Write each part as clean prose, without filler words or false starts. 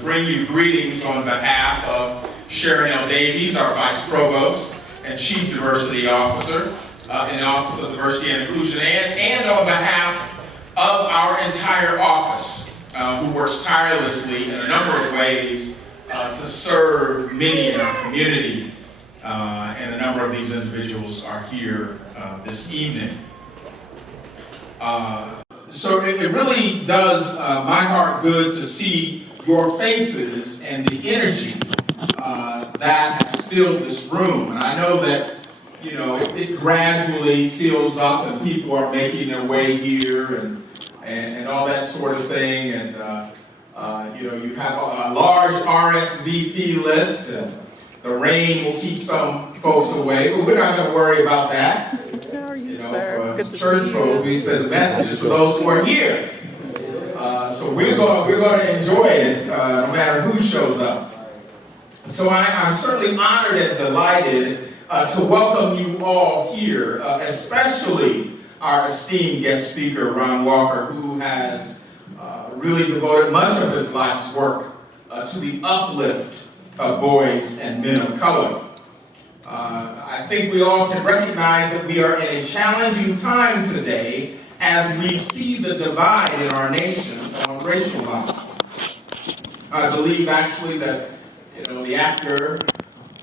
bring you greetings on behalf of Sharon L. Davies, our Vice Provost and Chief Diversity Officer in the Office of Diversity and Inclusion, and on behalf of our entire office, who works tirelessly in a number of ways to serve many in our community, and a number of these individuals are here this evening. So it really does my heart good to see your faces and the energy that has filled this room. And I know that, you know, it gradually fills up and people are making their way here and all that sort of thing. And, you know, you have a large RSVP list. And the rain will keep some folks away, but we're not going to worry about that. How are you, You know, sir? Good to church see folk, we you. said the message is for those who are here. So we're going to enjoy it no matter who shows up. So I'm certainly honored and delighted to welcome you all here, especially our esteemed guest speaker, Ron Walker, who has really devoted much of his life's work to the uplift of boys and men of color. I think we all can recognize that we are in a challenging time today as we see the divide in our nation on racial lines. I believe actually that, you know, the actor,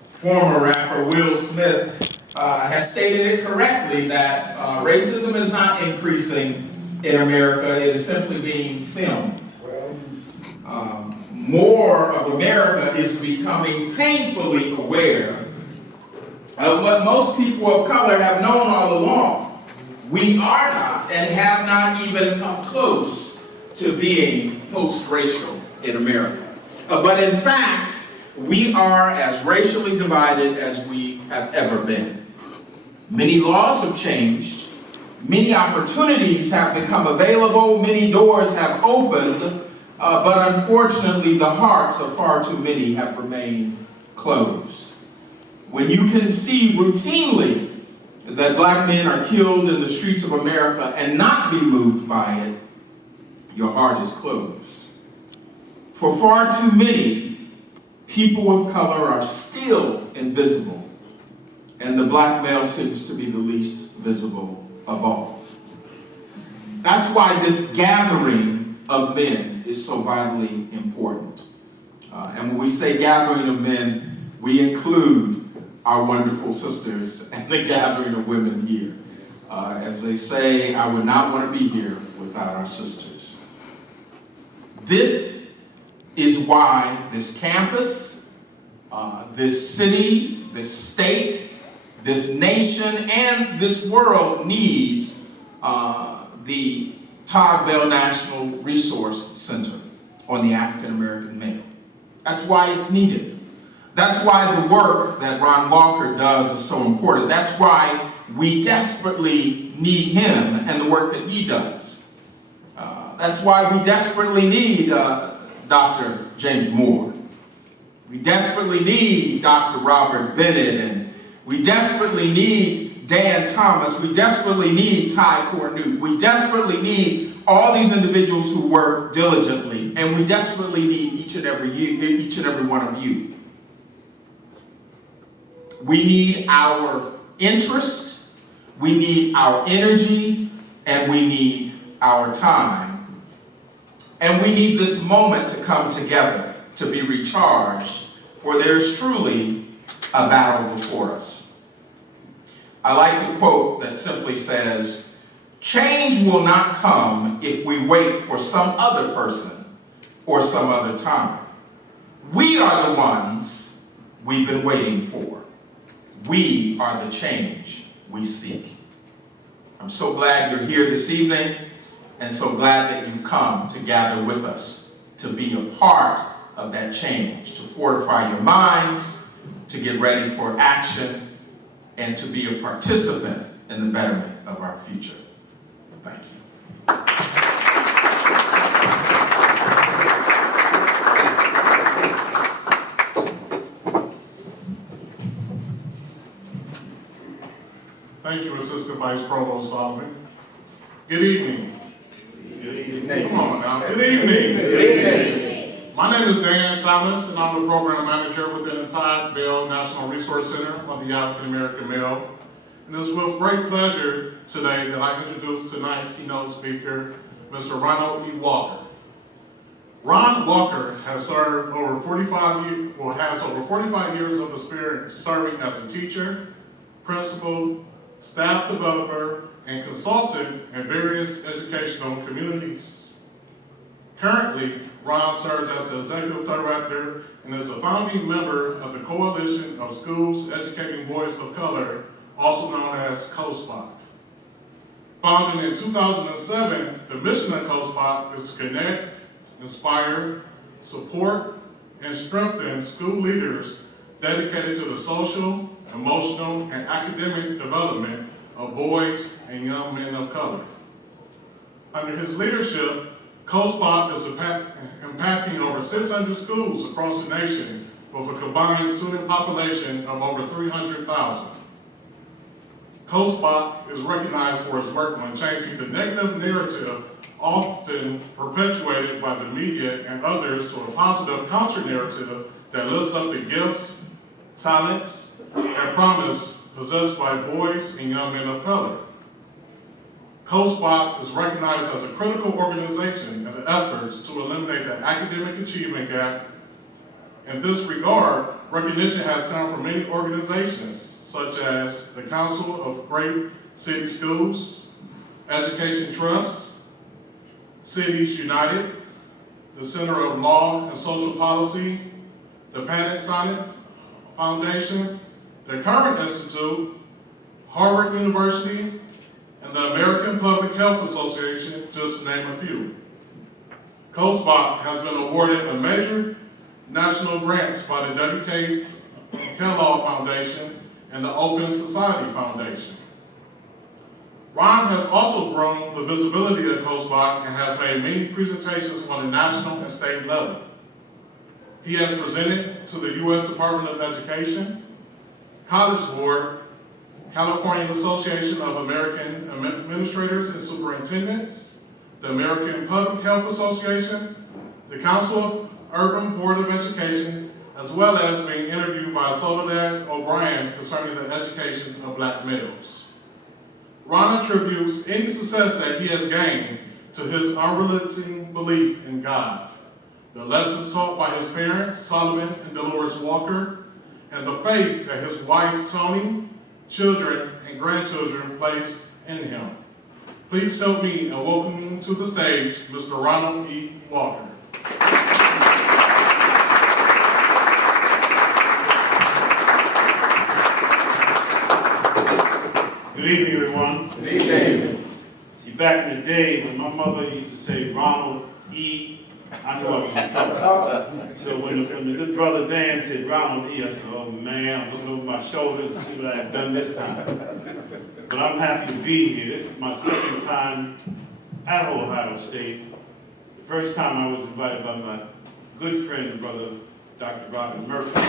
former rapper Will Smith has stated it correctly that racism is not increasing in America, it is simply being filmed. More of America is becoming painfully aware of what most people of color have known all along. We are not and have not even come close to being post-racial in America. But in fact, we are as racially divided as we have ever been. Many laws have changed, many opportunities have become available, many doors have opened, but unfortunately the hearts of far too many have remained closed. When you can see routinely that black men are killed in the streets of America and not be moved by it, your heart is closed. For far too many, people of color are still invisible, and the black male seems to be the least visible of all. That's why this gathering of men is so vitally important. And when we say gathering of men, we include our wonderful sisters and the gathering of women here. As they say, I would not want to be here without our sisters. This is why this campus, this city, this state, this nation, and this world needs the Todd Bell National Resource Center on the African American male. That's why it's needed. That's why the work that Ron Walker does is so important. That's why we desperately need him and the work that he does. That's why we desperately need Dr. James Moore. We desperately need Dr. Robert Bennett, and we desperately need Dan Thomas. We desperately need Ty Cornute. We desperately need all these individuals who work diligently, and we desperately need each and every one of you. We need our interest, we need our energy, and we need our time. And we need this moment to come together, to be recharged, for there's truly a battle before us. I like the quote that simply says, "Change will not come if we wait for some other person or some other time. We are the ones we've been waiting for. We are the change we seek." I'm so glad you're here this evening, and so glad that you come to gather with us to be a part of that change, to fortify your minds, to get ready for action, and to be a participant in the betterment of our future. Thank you. Thank you, Assistant Vice Provost Solomon. Good evening. Good evening. Come on now. Good evening. Good evening. My name is Dan Thomas, and I'm the program manager within the Todd Bell National Resource Center of the African American Male. And it's with great pleasure today that I introduce tonight's keynote speaker, Mr. Ronald E. Walker. Ron Walker has served over 45 years of experience serving as a teacher, principal, staff developer, and consultant in various educational communities. Currently, Ron serves as the executive director and is a founding member of the Coalition of Schools Educating Boys of Color, also known as COSPOC. Founded in 2007, the mission of COSPOC is to connect, inspire, support, and strengthen school leaders dedicated to the social, emotional, and academic development of boys and young men of color. Under his leadership, COSPOC is impacting over 600 schools across the nation with a combined student population of over 300,000. COSPOC is recognized for its work on changing the negative narrative often perpetuated by the media and others to a positive counter-narrative that lifts up the gifts, talents, and promise possessed by boys and young men of color. COSPOC is recognized as a critical organization in the efforts to eliminate the academic achievement gap. In this regard, recognition has come from many organizations, such as the Council of Great City Schools, Education Trust, Cities United, the Center of Law and Social Policy, the Panasonic Foundation, the Current Institute, Harvard University, and the American Public Health Association, just to name a few. COSPOC has been awarded a major national grants by the W.K. Kellogg Foundation and the Open Society Foundation. Ron has also grown the visibility of COSPOC and has made many presentations on the national and state level. He has presented to the U.S. Department of Education, College Board, California Association of American Administrators and Superintendents, the American Public Health Association, the Council of Urban Board of Education, as well as being interviewed by Soledad O'Brien concerning the education of black males. Ron attributes any success that he has gained to his unrelenting belief in God, the lessons taught by his parents, Solomon and Dolores Walker, and the faith that his wife, Tony, children, and grandchildren placed in him. Please help me in welcoming to the stage Mr. Ronald E. Walker. Good evening, everyone. Good evening. See, back in the day when my mother used to say Ronald E., I knew I was in trouble. So when the good brother Dan said Ronald E., I said, oh man, I'm looking over my shoulder to see what I've done this time. But I'm happy to be here. This is my second time at Ohio State. The first time I was invited by my good friend and brother, Dr. Robin Murphy,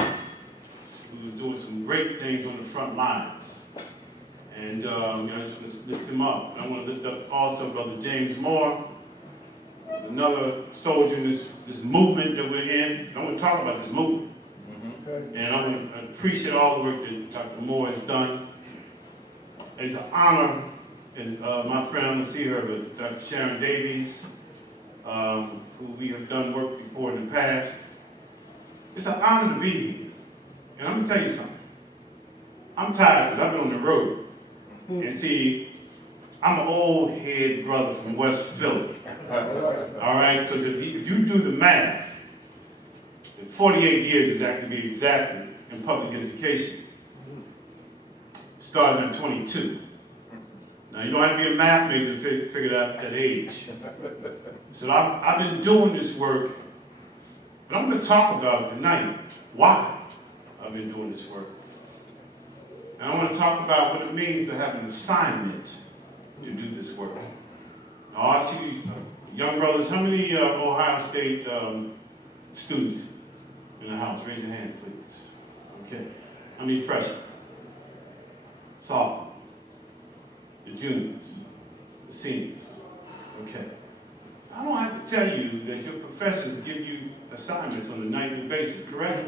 who was doing some great things on the front lines. And I just want to lift him up. And I want to lift up also Brother James Moore, another soldier in this movement that we're in. I want to talk about this movement. And I want to appreciate all the work that Dr. Moore has done. It's an honor, and my friend, I'm going to see her, but Dr. Sharon Davies, who we have done work before in the past. It's an honor to be here. And I'm going to tell you something. I'm tired because I've been on the road. And see, I'm an old head brother from West Philly. All right, because if you do the math, 48 years is actually exactly in public education. Starting at 22. Now you don't have to be a math major to figure out that age. So I've been doing this work, but I'm going to talk about tonight why I've been doing this work. And I want to talk about what it means to have an assignment to do this work. Now, I see young brothers. How many Ohio State students in the house? Raise your hand, please. Okay. How many freshmen? Sophomores? The juniors? The seniors? Okay. I don't have to tell you that your professors give you assignments on a nightly basis, correct?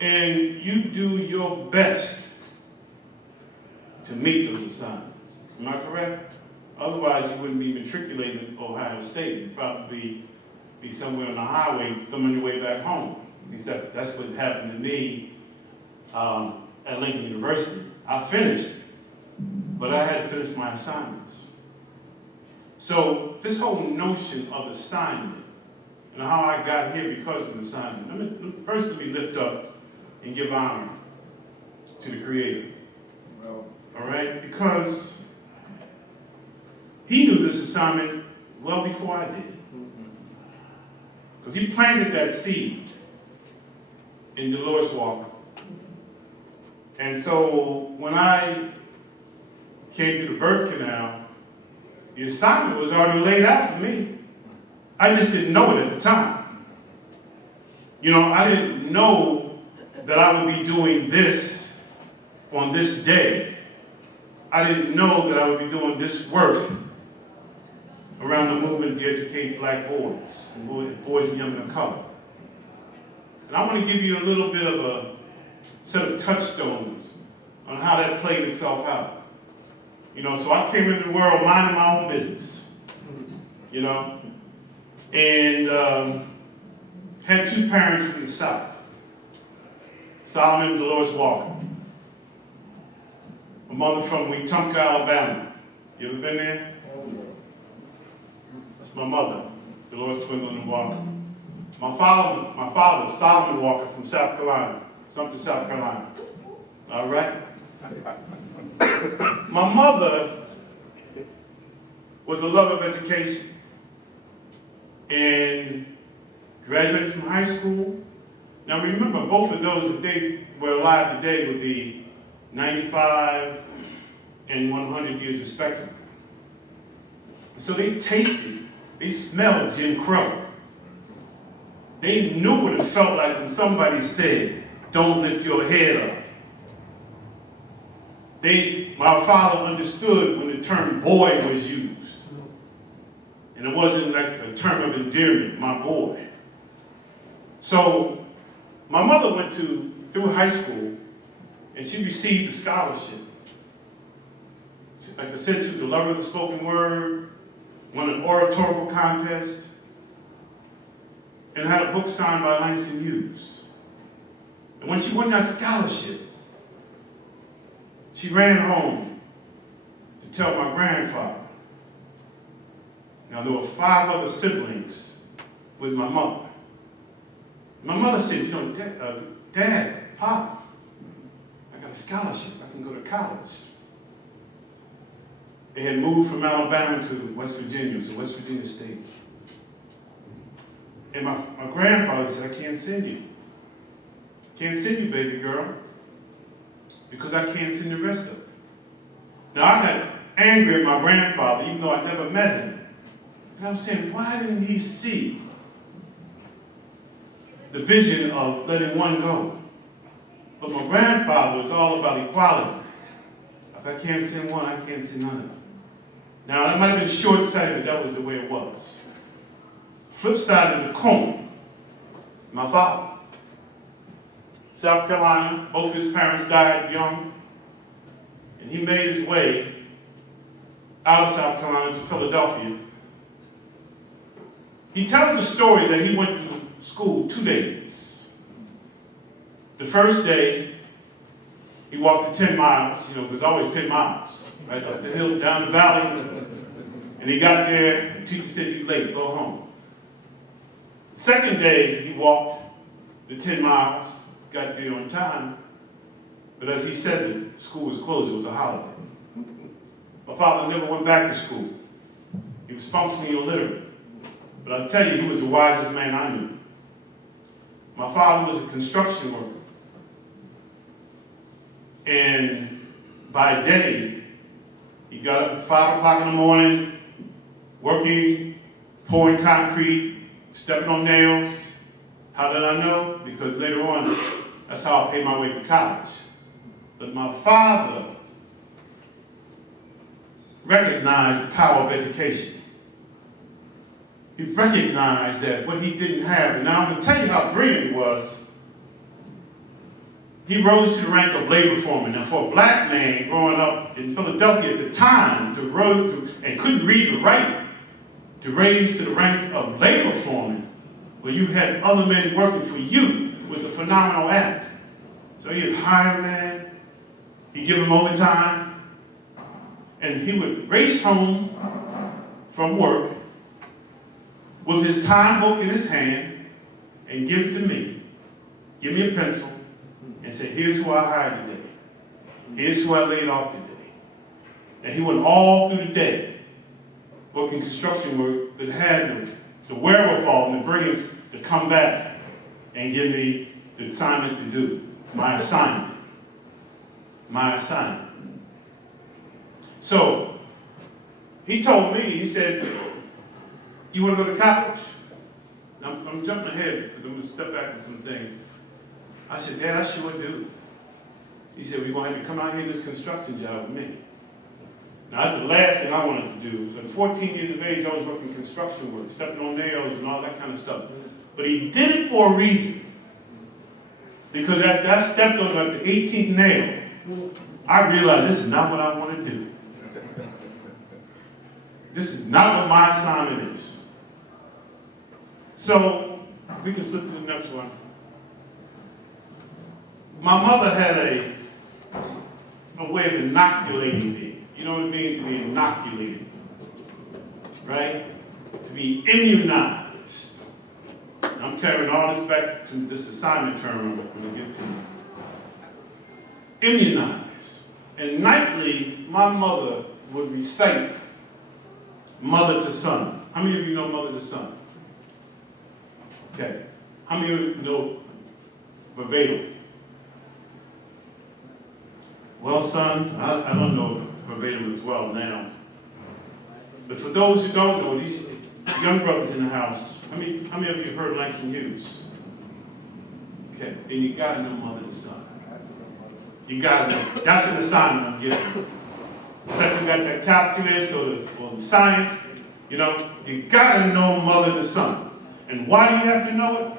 And you do your best to meet those assignments. Am I correct? Otherwise, you wouldn't be matriculated at Ohio State. You'd probably be somewhere on the highway thumbing your way back home. At least that's what happened to me at Lincoln University. I finished, but I had to finish my assignments. So this whole notion of assignment and how I got here because of an assignment, first let me lift up and give honor to the Creator. All right? Because He knew this assignment well before I did. Because He planted that seed in Dolores Walker. And so when I came to the birth canal, the assignment was already laid out for me. I just didn't know it at the time. You know, I didn't know that I would be doing this on this day. I didn't know that I would be doing this work around the movement to educate black boys and boys and young men of color. And I want to give you a little bit of a set of touchstones on how that played itself out. You know, so I came into the world minding my own business, you know, and had two parents from the South, Solomon and Dolores Walker. A mother from Wetumpka, Alabama. You ever been there? That's my mother, Dolores Gwendolyn Walker. My father, Solomon Walker from South Carolina, Sumter, South Carolina. All right? My mother was a lover of education and graduated from high school. Now remember, both of those, if they were alive today, would be 95 and 100 years respectively. So they tasted, they smelled Jim Crow. They knew what it felt like when somebody said, "Don't lift your head up." My father understood when the term boy was used. And it wasn't like a term of endearment, my boy. So my mother went through high school and she received a scholarship. Like I said, she was a lover of the spoken word, won an oratorical contest, and had a book signed by Langston Hughes. And when she won that scholarship, she ran home to tell my grandfather. Now, there were 5 other siblings with my mother. My mother said, "You know, Dad, Pop, I got a scholarship. I can go to college." They had moved from Alabama to West Virginia. It was a West Virginia state. And my grandfather said, "I can't send you. Can't send you, baby girl, because I can't send the rest of it." Now, I got angry at my grandfather, even though I never met him. And I was saying, why didn't he see the vision of letting one go? But my grandfather was all about equality. If I can't send one, I can't send none of them. Now, that might have been short-sighted, but that was the way it was. Flip side of the coin, my father. South Carolina, both his parents died young, and he made his way out of South Carolina to Philadelphia. He tells the story that he went to school 2 days. The first day, he walked the 10 miles, you know, it was always 10 miles, right up the hill, down the valley, and he got there, the teacher said, "You're late, go home." Second day, he walked the 10 miles, got there on time, but as he said, the school was closed, it was a holiday. My father never went back to school. He was functionally illiterate. But I'll tell you, he was the wisest man I knew. My father was a construction worker. And by day, he got up at 5 o'clock in the morning, working, pouring concrete, stepping on nails. How did I know? Because later on, that's how I paid my way to college. But my father recognized the power of education. he recognized that what he didn't have, and now I'm going to tell you how brilliant he was. He rose to the rank of labor foreman. Now, for a black man growing up in Philadelphia at the time, and couldn't read or write, to raise to the rank of labor foreman, where you had other men working for you, was a phenomenal act. So he'd hire a man, he'd give him overtime, and he would race home from work with his time book in his hand and give it to me. Give me a pencil and say, here's who I hired today. Here's who I laid off today. And he went all through the day working construction work, but had the wherewithal and the brilliance to come back and give me the assignment to do. My assignment. My assignment. So, he told me, he said, you want to go to college? Now, I'm jumping ahead because I'm going to step back on some things. I said, Dad, I sure do. He said, we're going to have you come out here and do this construction job with me. Now, that's the last thing I wanted to do. So at 14 years of age, I was working construction work, stepping on nails and all that kind of stuff. But he did it for a reason. Because after I stepped on him at the 18th nail, I realized this is not what I want to do. This is not what my assignment is. So, we can flip to the next one. My mother had a way of inoculating me. You know what it means to be inoculated, right? To be immunized. I'm carrying all this back to this assignment term I'm going to get to. Immunized. And nightly, my mother would recite mother to son. How many of you know mother to son? Okay. How many of you know verbatim? Well, son, I don't know verbatim as well now. But for those who don't know, these young brothers in the house, how many of you have heard Langston Hughes? Okay, then you gotta know mother to son. You gotta know. That's an assignment I'm giving. It's like you got that calculus or the science, you know, you gotta know mother to son. And why do you have to know it?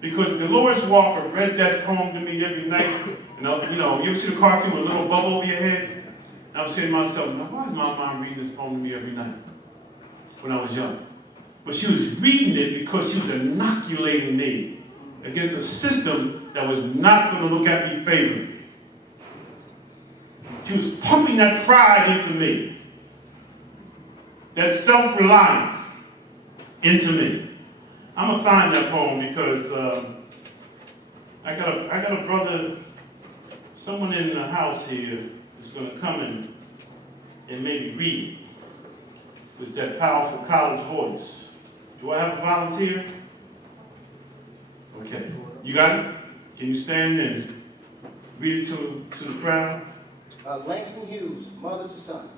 Because Dolores Walker read that poem to me every night. You know, you ever see the cartoon with a little bubble over your head? And I was saying to myself, now why is my mom reading this poem to me every night when I was young? But she was reading it because she was inoculating me against a system that was not going to look at me favorably. She was pumping that pride into me, that self-reliance into me. I'm going to find that poem because I got a brother, someone in the house here is going to come and maybe read with that powerful college voice. Do I have a volunteer? Okay. You got it? Can you stand and read it to the crowd? Langston Hughes, mother to son.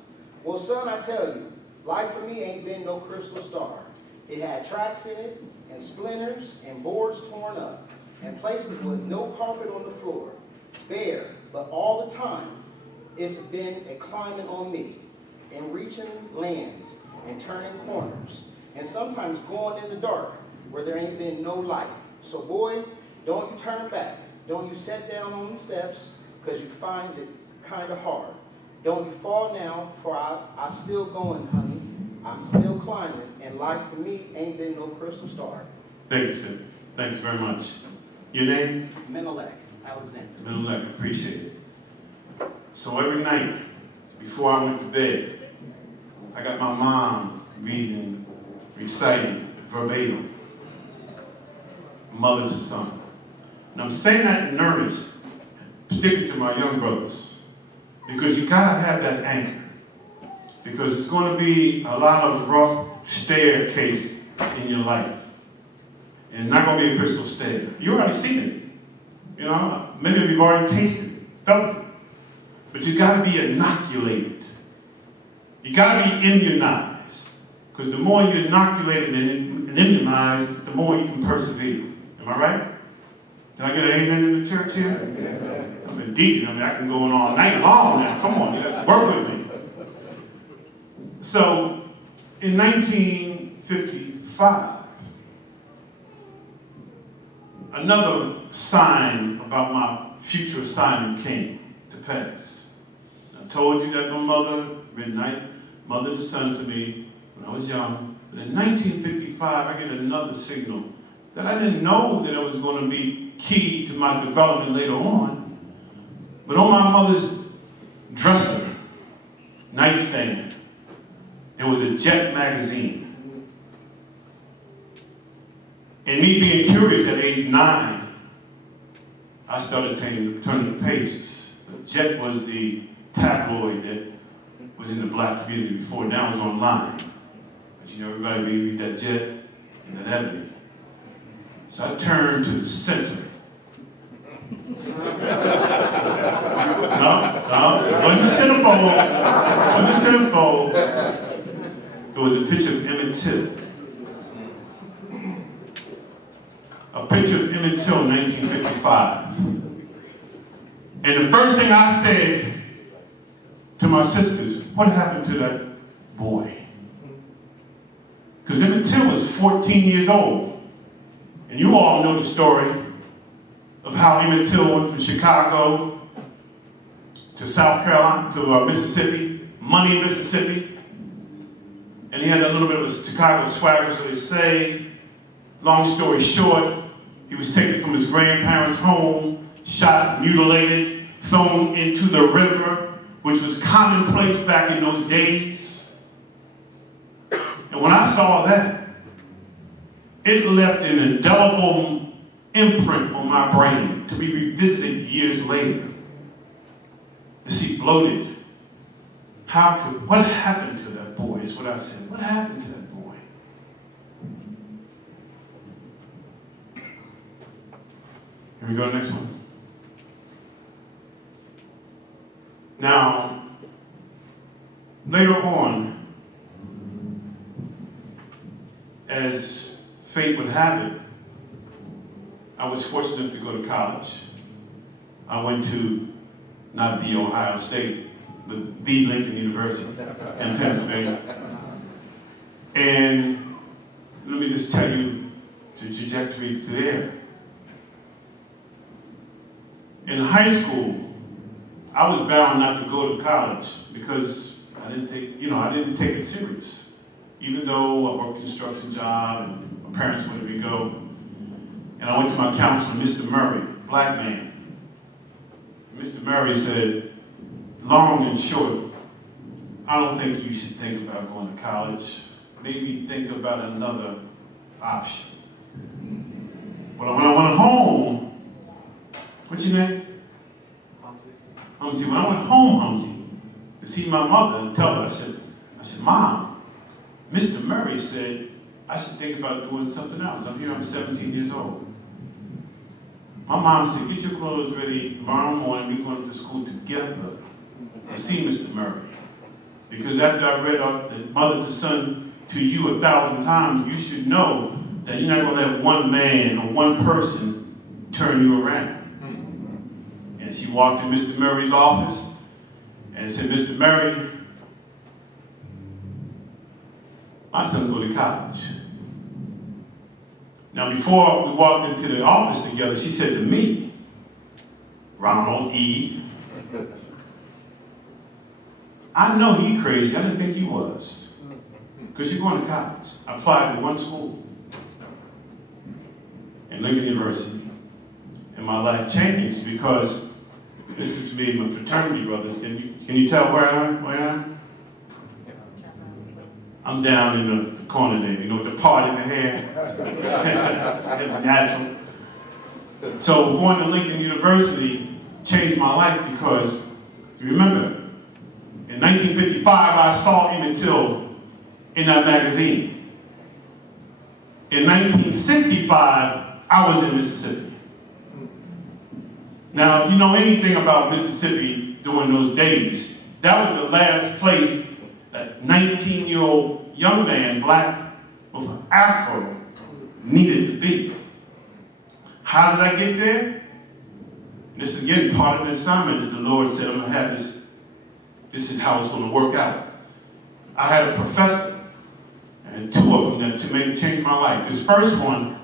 Well, son, I tell you, life for me ain't been no crystal star. It had tracks in it, and splinters, and boards torn up, and places with no carpet on the floor. Bare, but all the time, it's been a climbing on me, and reaching lands, and turning corners, and sometimes going in the dark, where there ain't been no light. So boy, don't you turn back. Don't you sit down on the steps, because you finds it kind of hard. Don't you fall now, for I still going, honey. I'm still climbing, and life for me ain't been no crystal star. Thank you, sir. Thank you very much. Your name? Menelek, Alexander. Menelek, appreciate it. So every night, before I went to bed, I got my mom reading, reciting verbatim, mother to son. And I'm saying that in earnest, particularly to my young brothers, because you gotta have that anchor. Because it's going to be a lot of rough staircase in your life. And it's not going to be a crystal stair. You already seen it. You know, many of you have already tasted it, felt it. But you got to be inoculated. You got to be immunized. Because the more you're inoculated and immunized, the more you can persevere. Am I right? Did I get an amen in the church here? I'm a deacon. I mean, I can go on all night long now. Come on, you got to work with me. So, in 1955, 1955, another sign about my future assignment came to pass. I told you that my mother, midnight, mothered the son to me when I was young. But in 1955, I get another signal that I didn't know that it was going to be key to my development later on. But on my mother's dresser, nightstand, there was a Jet magazine. And me being curious at age 9, I started turning the pages. Jet was the tabloid that was in the black community before. Now it's online. But you know, everybody read that Jet and that Ebony. So I turned to the center. No, wasn't the centerfold. It was a picture of Emmett Till. A picture of Emmett Till in 1955. And the first thing I said to my sisters, what happened to that boy? Because Emmett Till was 14 years old. And you all know the story of how Emmett Till went from Chicago to South Carolina, to Mississippi, Money, Mississippi. And he had a little bit of a Chicago swagger, so they say. Long story short, he was taken from his grandparents' home, shot, mutilated, thrown into the river, which was commonplace back in those days. And when I saw that, it left an indelible imprint on my brain to be revisited years later. To see bloated. What happened to that boy is what I said. What happened to that boy? Here we go, next one. Now, later on, as fate would have it, I was fortunate to go to college. I went to, not the Ohio State, but the Lincoln University in Pennsylvania. And let me just tell you the trajectory there. In high school, I was bound not to go to college because I didn't take it serious. Even though I worked a construction job and my parents wanted me to go. And I went to my counselor, Mr. Murray, black man. Mr. Murray said, long and short, I don't think you should think about going to college. Maybe think about another option. Well, when I went home, what's your name? Humsey. When I went home, Humsey, to see my mother and tell her, I said, Mom, Mr. Murray said I should think about doing something else. I'm 17 years old. My mom said, get your clothes ready tomorrow morning, we're going to school together to see Mr. Murray. Because after I read out the mother to son to you 1,000 times, you should know that you're not going to let one man or one person turn you around. And she walked in Mr. Murray's office and said, Mr. Murray, my son's going to college. Now, before we walked into the office together, she said to me, Ronald E., I know he crazy. I didn't think he was. Because you're going to college. I applied to one school in Lincoln University. And my life changed because this is me and my fraternity brothers. Can you tell where I am? I'm down in the corner there, the part in the hair. Natural. So going to Lincoln University changed my life because, remember, in 1955, I saw Emmett Till in that magazine. In 1965, I was in Mississippi. Now, if you know anything about Mississippi during those days, that was the last place a 19-year-old young man, black with an afro, needed to be. How did I get there? This is again part of the assignment that the Lord said, I'm going to have this is how it's going to work out. I had a professor And two of them that made change my life. This first one,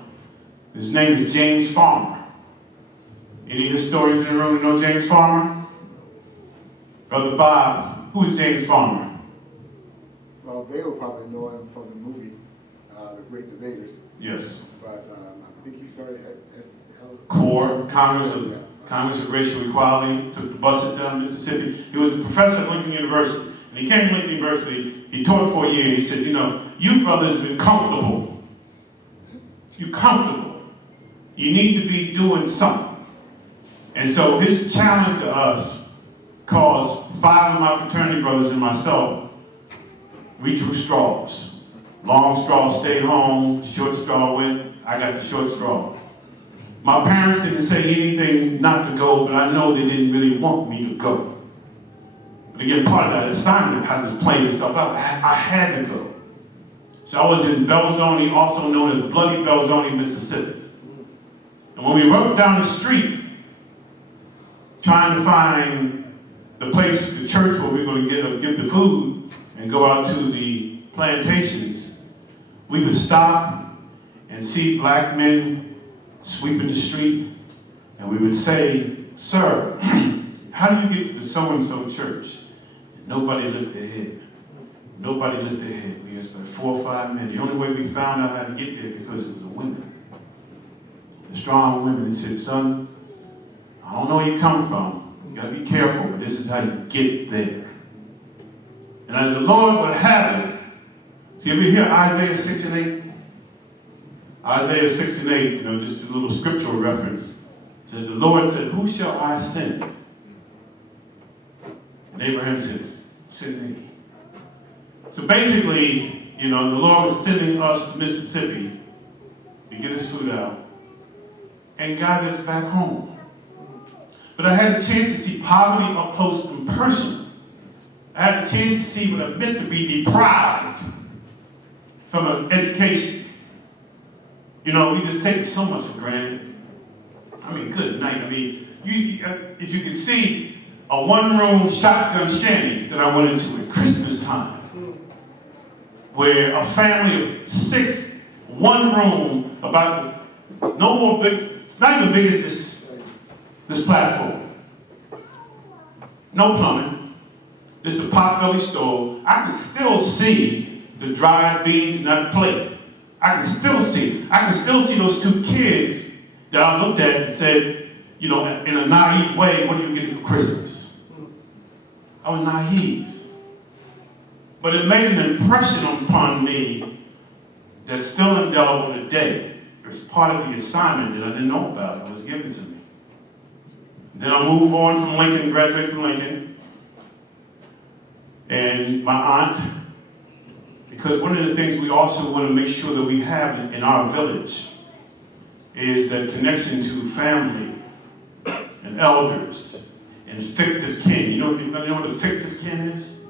his name is James Farmer. Any historians in the room know James Farmer? Brother Bob, who is James Farmer? Well, they will probably know him from the movie, The Great Debaters, Yes. but I think he started at CORE, Congress of Racial Equality, took the buses down Mississippi. He was a professor at Lincoln University. And he came to Lincoln University, he taught for a year, he said, you know, you brothers have been comfortable. You're comfortable. You need to be doing something. And so his challenge to us caused 5 of my fraternity brothers and myself, we drew straws. Long straw stayed home, short straw went, I got the short straw. My parents didn't say anything not to go, but I know they didn't really want me to go. But again, part of that assignment had to play itself out. I had to go. So I was in Belzoni, also known as Bloody Belzoni, Mississippi. And when we walked down the street, trying to find the place, the church where we were going to give the food and go out to the plantations, we would stop and see black men sweeping the street, and we would say, "Sir, how do you get to the so-and-so church?" And nobody lifted their head. Nobody lifted their head. We had spent 4 or 5 minutes. The only way we found out how to get there because it was the women. The strong women. They said, "Son, I don't know where you come from. You gotta be careful, but this is how you get there." And as the Lord would have it, do you ever hear Isaiah 6 and 8? Isaiah 6 and 8, just a little scriptural reference. So the Lord said, "Who shall I send?" And Abraham says, "Send me." So basically, the Lord was sending us to Mississippi to get his food out and guide us back home. But I had a chance to see poverty up close and personal. I had a chance to see what it meant to be deprived from an education. We just take so much for granted. Good night. If you can see a 1-room shotgun shanty that I went into at Christmas time, where a family of 6, 1 room, about no more big, it's not even big as this platform. No plumbing. This is a potbelly stove. I can still see the dried beans in that plate. I can still see those 2 kids that I looked at and said, in a naive way, "What are you getting for Christmas?" I was naive. But it made an impression upon me that's still indelible today. It was part of the assignment that I didn't know about. It was given to me. Then I moved on from Lincoln, graduated from Lincoln. And my aunt, because one of the things we also want to make sure that we have in our village is that connection to family and elders and fictive kin. You know what a fictive kin is?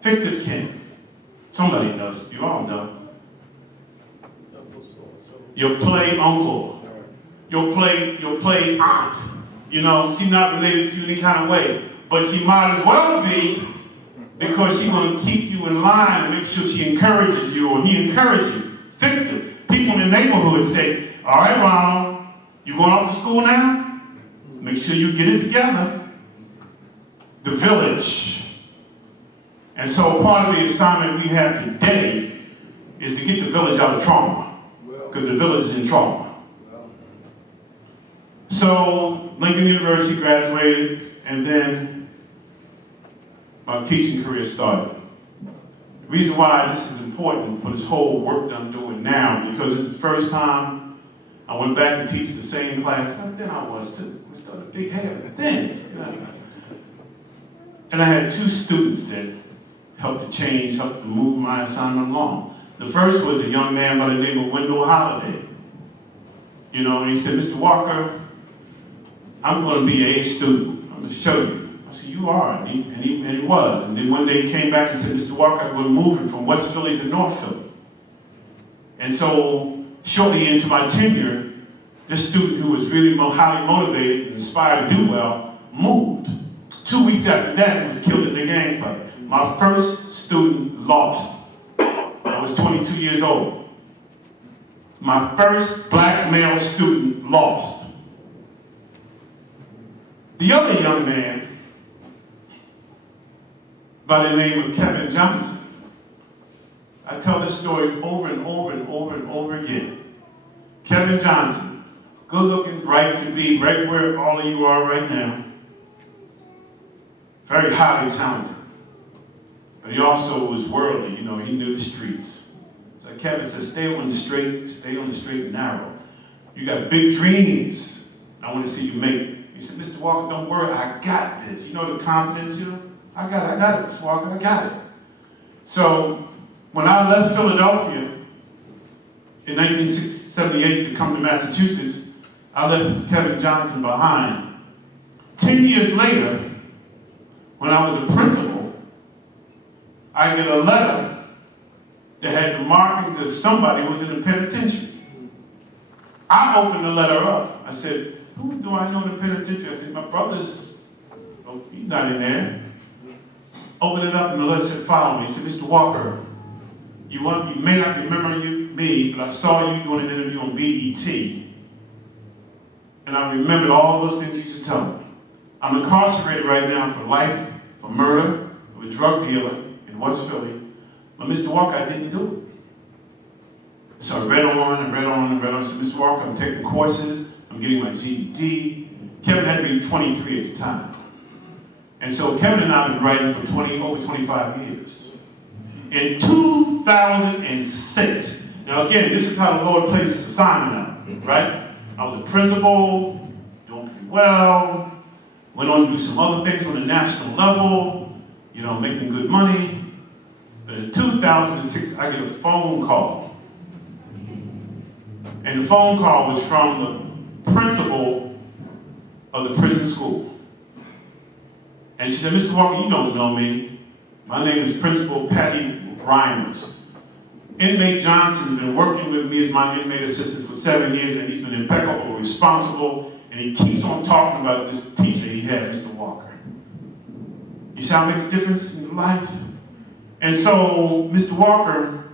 Fictive kin. Somebody knows. You all know. Your play uncle. Your play aunt. She's not related to you any kind of way. But she might as well be, because she's going to keep you in line and make sure she encourages you, or he encourages you. Fictive. People in the neighborhood say, "All right, Ronald, you going off to school now? Make sure you get it together." The village. And so part of the assignment we have today is to get the village out of trauma, because the village is in trauma. So Lincoln University graduated, and then my teaching career started. The reason why this is important for this whole work that I'm doing now, because it's the first time I went back and teach the same class. Then I was too. I started a big head then. And I had 2 students that helped to move my assignment along. The first was a young man by the name of Wendell Holliday. And he said, "Mr. Walker, I'm going to be a student. I'm going to show you." I said, "You are." And he was. And then one day he came back and said, "Mr. Walker, we're moving from West Philly to North Philly." And so shortly into my tenure, this student who was really highly motivated and inspired to do well moved. 2 weeks after that, he was killed in a gang fight. My first student lost. I was 20 22 years old. My first black male student lost. The other young man, by the name of Kevin Johnson, I tell this story over and over and over and over again. Kevin Johnson, good looking, bright, could be right where all of you are right now. Very highly talented. But he also was worldly, you know, he knew the streets. So Kevin said, stay on the straight and narrow. You got big dreams. I want to see you make it. He said, Mr. Walker, don't worry, I got this. You know the confidence, you know? I got it, Mr. Walker, I got it. So when I left Philadelphia in 1978 to come to Massachusetts, I left Kevin Johnson behind. 10 years later, when I was a principal, I get a letter that had the markings of somebody who was in the penitentiary. I opened the letter up. I said, who do I know in the penitentiary? I said, my brother's, oh, he's not in there. Opened it up and the letter said, follow me. He said, Mr. Walker, you may not remember me, but I saw you doing an interview on BET. And I remembered all those things you used to tell me. I'm incarcerated right now for life, for murder, for a drug dealer in West Philly. But Mr. Walker, I didn't do it. So I read on and read on and read on. I said, Mr. Walker, I'm taking courses. I'm getting my GED. Kevin had to be 23 at the time. And so Kevin and I have been writing for over 25 years. In 2006, now again, this is how the Lord placed this assignment out, right? I was a principal, doing pretty well, went on to do some other things on the national level, you know, making good money. But in 2006, I get a phone call. And the phone call was from the principal of the prison school. And she said, Mr. Walker, you don't know me. My name is Principal Patty Reimers. Inmate Johnson's been working with me as my inmate assistant for 7 years, and he's been impeccable, responsible, and he keeps on talking about this teacher he had, Mr. Walker. You see how it makes a difference in life? And so, Mr. Walker,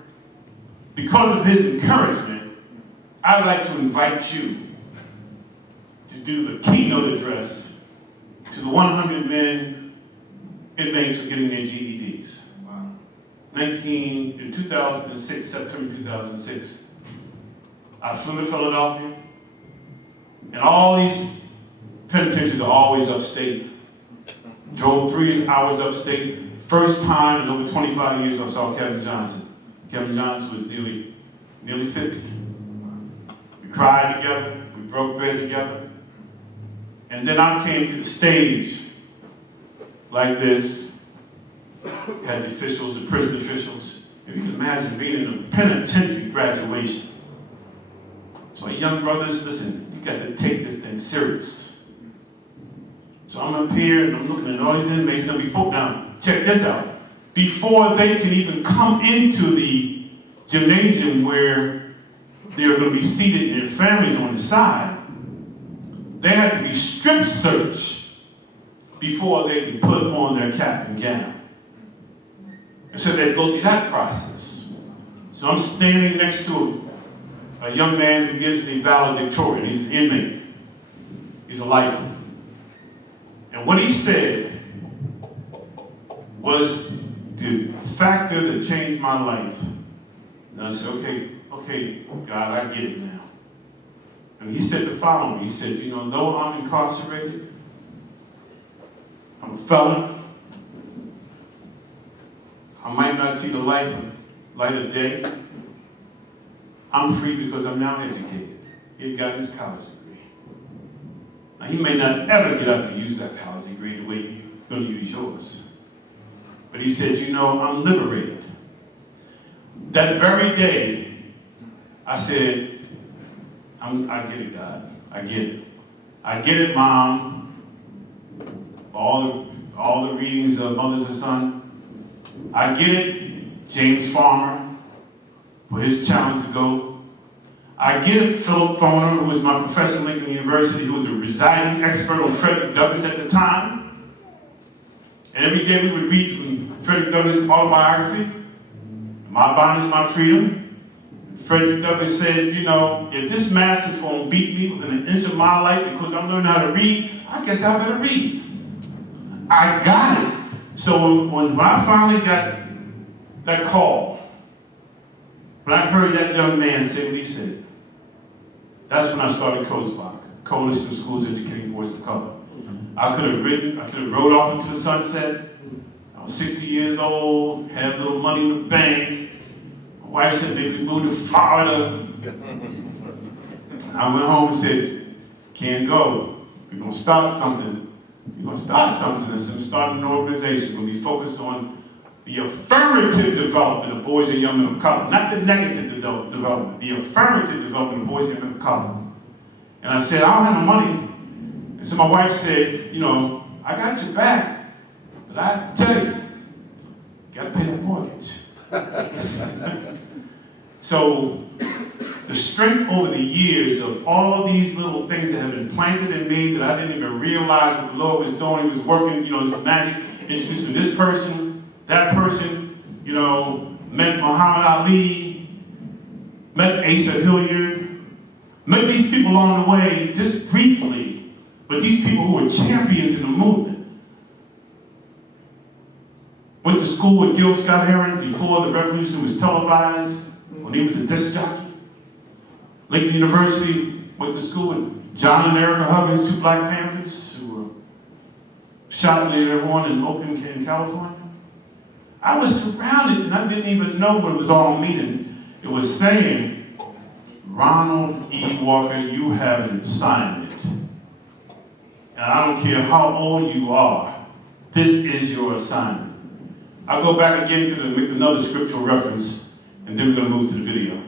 because of his encouragement, I'd like to invite you to do the keynote address to the 100 men inmates who are getting their GEDs. Wow. In 2006, September 2006, I flew to Philadelphia, and all these penitentiaries are always upstate. Drove 3 hours upstate. First time in over 25 years I saw Kevin Johnson. Kevin Johnson was nearly 50. We cried together, we broke bread together. And then I came to the stage like this, had the officials, the prison officials. If you can imagine being in a penitentiary graduation. So young brothers, listen, you got to take this thing serious. So I'm up here and I'm looking at all these inmates. Now, check this out. Before they can even come into the gymnasium where they're going to be seated and their families on the side, they have to be strip searched before they can put on their cap and gown. And so they go through that process. So I'm standing next to a young man who gives me valedictorian. He's an inmate. He's a lifer. And what he said was the factor that changed my life. And I said, okay, God, I get it now. And he said the following. He said, you know, though I'm incarcerated, I'm a felon, I might not see the light of day, I'm free because I'm now educated. He had gotten his college degree. Now, he may not ever get up to use that college degree the way you're going to use yours. But he said, you know, I'm liberated. That very day, I said, I get it, God. I get it. I get it, Mom. All the readings of Mother to Son. I get it, James Farmer, for his challenge to go. I get it, Philip Foner, who was my professor at Lincoln University, who was a residing expert on Frederick Douglass at the time. And every day we would read from Frederick Douglass' autobiography. My bond is my freedom. Frederick Douglass said, you know, if this master's going to beat me within an inch of my life because I'm learning how to read, I guess I better read. I got it. So when I finally got that call, when I heard that young man say what he said, that's when I started COSBOC, Coalition of Schools Educating Boys of Color. I could have rode off into the sunset. I was 60 years old, had a little money in the bank. My wife said maybe move to Florida. I went home and said, can't go. We're going to start something. We're going to start something. And so we're starting an organization. We're going to be focused on the affirmative development of boys and young men of color, not the negative development, the affirmative development of boys and young men of color. And I said, I don't have no money. And so my wife said, you know, I got your back, but I have to tell you, you got to pay the mortgage. So the strength over the years of all these little things that have been planted in me that I didn't even realize what the Lord was doing. He was working, you know, his magic, introduced me to this person, that person, you know, met Muhammad Ali, met Asa Hilliard, met these people along the way, just briefly, but these people who were champions in the movement. Went to school with Gil Scott-Heron before the revolution was televised, when he was a disc jockey. Lincoln University, went to school with John and Erica Huggins, 2 Black Panthers, who were shot later on in Oakland, California. I was surrounded, and I didn't even know what it was all meaning. It was saying, Ronald E. Walker, you have an assignment. And I don't care how old you are, this is your assignment. I'll go back again to make another scriptural reference, and then we're going to move to the video.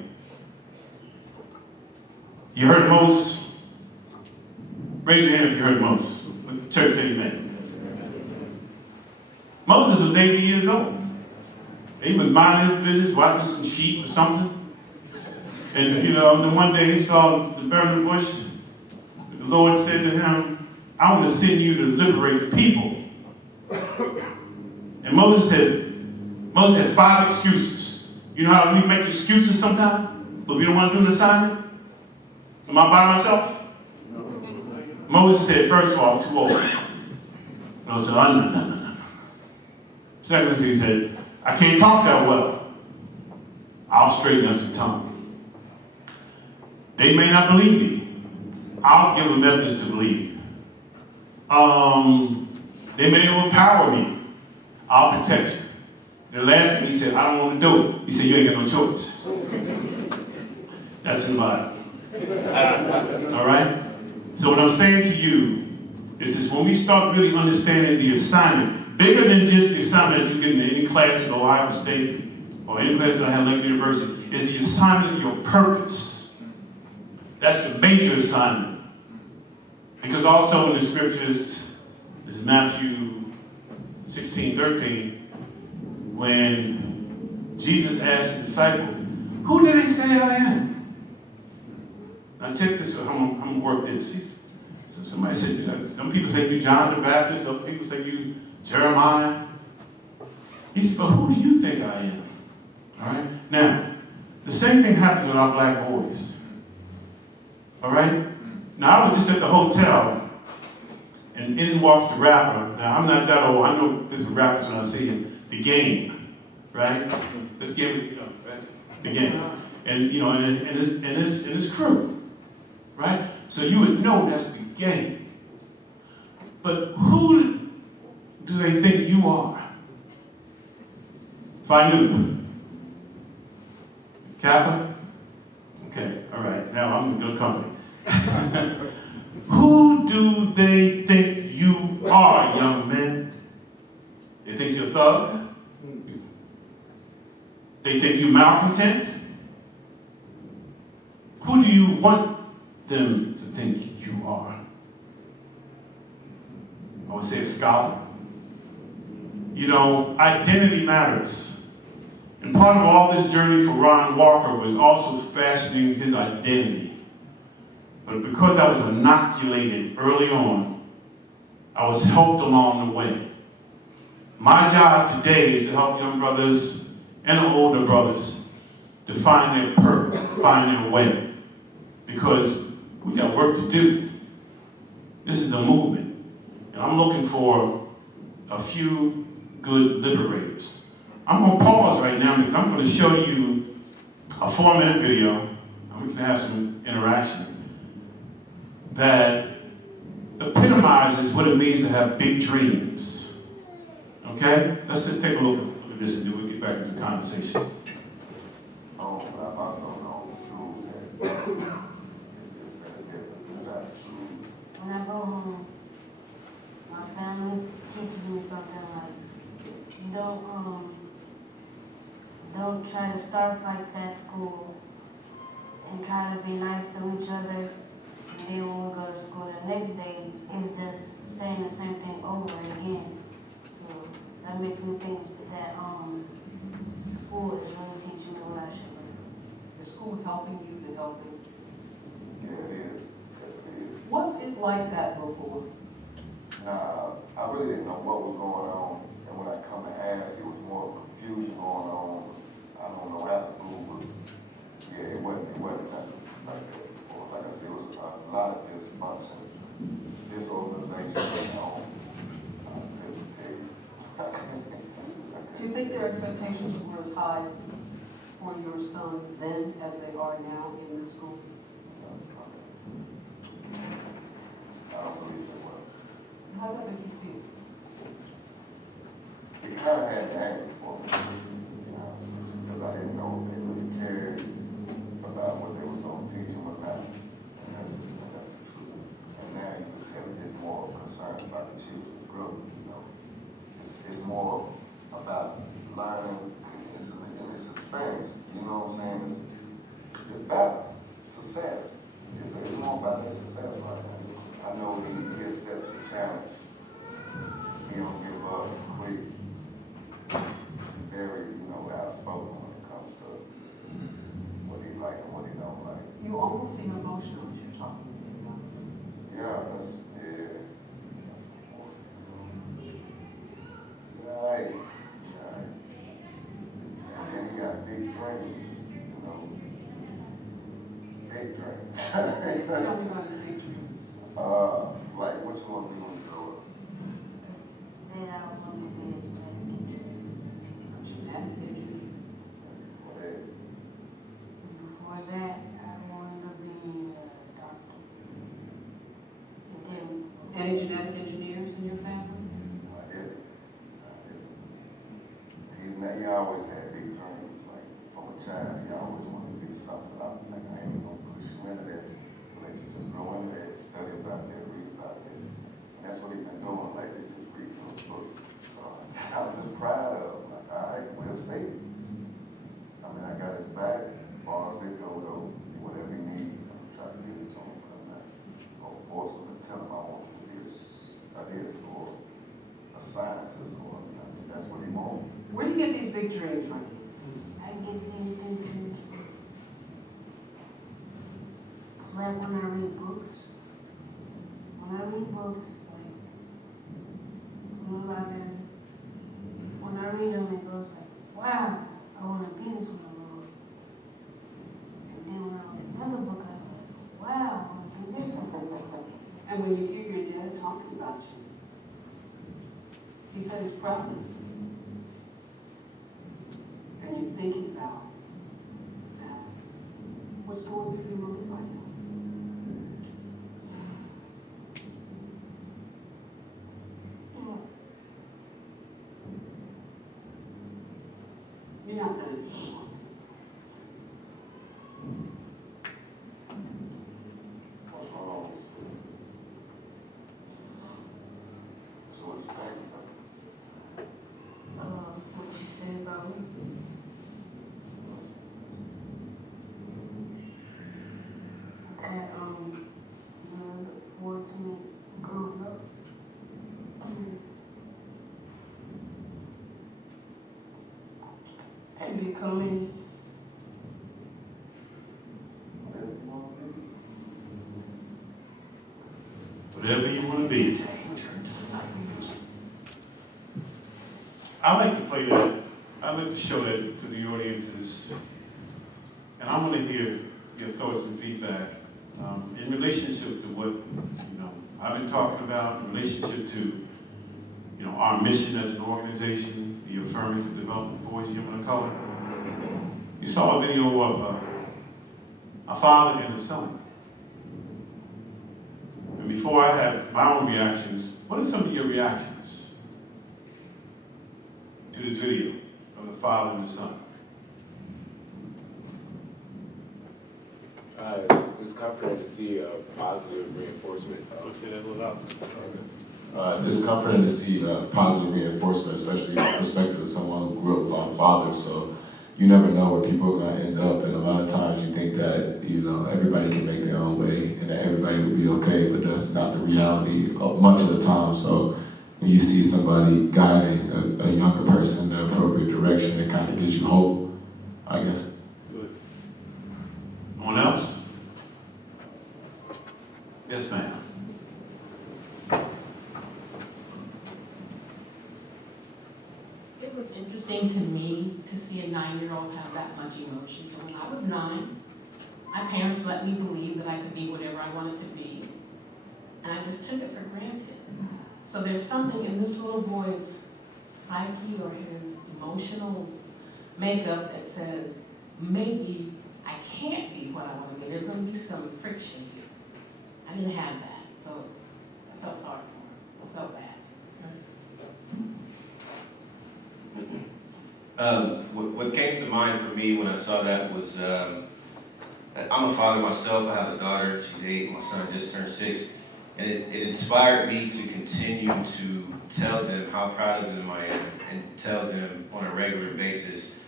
You heard Moses? Raise your hand if you heard Moses. Let the church say amen. Moses was 80 years old. He was minding his business, watching some sheep or something. And, you know, then one day he saw the burning bush. The Lord said to him, I want to send you to liberate the people. And Moses had 5 excuses. You know how we make excuses sometimes, but we don't want to do an assignment? Am I by myself? Moses said, first of all, I'm too old. And I said, no. Secondly, he said, I can't talk that well. I'll straighten up your tongue. They may not believe me. I'll give them evidence to believe. They may overpower me. I'll protect you. The last thing he said, I don't want to do it. He said, you ain't got no choice. That's in the Bible. All right? So what I'm saying to you is when we start really understanding the assignment, bigger than just the assignment that you get in any class at Ohio State or any class that I have at Lincoln University, is the assignment of your purpose. That's the major assignment. Because also in the scriptures, this is Matthew 16:13, when Jesus asked the disciple, who do they say I am? Now check this out, I'm going to work this. So somebody said, some people say you John the Baptist, some people say you Jeremiah. He said, but who do you think I am? All right? Now, the same thing happens with our black boys. All right? Now, I was just at the hotel, and in walks the rapper. Now, I'm not that old. I know there's rappers when I see him. The Game, right? Let's give it, right? The Game. And, you know, and his crew, right? So you would know that's The Game. But who do they think you are? If I knew. Kappa? Okay, all right. Now I'm in good company. Who do they think you are, young men? They think you're a thug? They think you're malcontent? Who do you want them to think you are? I would say a scholar. You know, identity matters. And part of all this journey for Ron Walker was also fashioning his identity. But because I was inoculated early on, I was helped along the way. My job today is to help young brothers and the older brothers to find their purpose, find their way. Because we got work to do. This is a movement. And I'm looking for a few good liberators. I'm going to pause right now because I'm going to show you a 4-minute video, and we can have some interaction, that epitomizes what it means to have big dreams. Okay? Let's just take a look at this and then we'll get back into the conversation. I've also known school that it's very different. When I go home, my family teaches me something like, don't try to start fights at school and try to be nice to each other. And then when we go to school the next day, it's just saying the same thing over again. So that makes me think that school is really teaching me what I should learn. Is school helping you to help you? Yeah, it is. Yes, it is. Was it like that before? Nah, I really didn't know what was going on. And when I come to ask, it was more confusion going on. I don't know how school was. Yeah, it wasn't nothing like that before. Like I said, it was a lot of dysfunction, disorganization going on. I couldn't tell you. Do you think their expectations were as high for your son then as they are now in the school? I don't believe it was. How did that make you feel? It kind of had to happen for me, to be honest with you, because I didn't know if they really cared about what they was going to teach them or not. And that's the truth. And now you can tell it's more concerned about the children's growth, you know. It's more about learning and it's suspense, you know what I'm saying? It's about success. It's more about their success right now. I know he accepts the challenge. He don't give up quick. Very, outspoken when it comes to what he like and what he don't like. You almost seem emotional as you're talking to me about it. Yeah, that's right. And then he got big dreams, big dreams. Tell me about his big dreams. Like what you want to do when you grow up? Say that I want to be a Genetic engineer. Before that, I wanted to be a doctor. And then, Any genetic engineers in your family? He always had big dreams. Like from a child, he always wanted to be something. Like I ain't even gonna push him into that. Let you just grow into that, study about that, read about that. And that's what he's been doing lately, just reading those books. So I'm just proud of him. Like, all right, we'll see. I mean, I got his back as far as it go though. Whatever he needs, I'm trying to give it to him, but I'm not gonna force him and tell him I want you to be a this or a scientist or that's what he wants. Where do you get these big dreams from? I get things like when I read books. When I read books, like from the library, when I read them, it goes like, wow, I want to be this one. And then when I read another book, I'm like, wow, I want to be this one. And when you hear your dad talking about you, he said he's proud of you. And you're thinking about that. What's going through your mind right now? You're not going to disappoint. What's wrong with you? So what you think? What you said about me. That, you look forward to me growing up. And becoming Whatever you want to be. Whatever you want to be. I like to play that I'd like to show that to the audiences, and I want to hear your thoughts and feedback in relationship to what I've been talking about, in relationship to our mission as an organization, the Affirmative Development for Boys and Women of Color. You saw a video of a father and a son. And before I have my own reactions, what are some of your reactions to this video of the father and the son? It's comforting to see positive reinforcement. Say that a little louder. It's comforting to see positive reinforcement, especially from the perspective of someone who grew up without a father. So you never know where people are going to end up, and a lot of times you think that everybody can make their own way and that everybody will be okay, but that's not the reality much of the time. So when you see somebody guiding a younger person in the appropriate direction, it kind of gives you hope, I guess. Good. Anyone else? Yes, ma'am. It was interesting to me to see a 9-year-old have that much emotion. So when I was 9, my parents let me believe that I could be whatever I wanted to be. And I just took it for granted. So there's something in this little boy's psyche or his emotional makeup that says, maybe I can't be what I want to be. There's going to be some friction here. I didn't have that. So I felt sorry for him. I felt bad. What came to mind for me when I saw that was, I'm a father myself. I have a daughter, she's 8, my son just turned 6. And it inspired me to continue to tell them how proud of them I am and tell them on a regular basis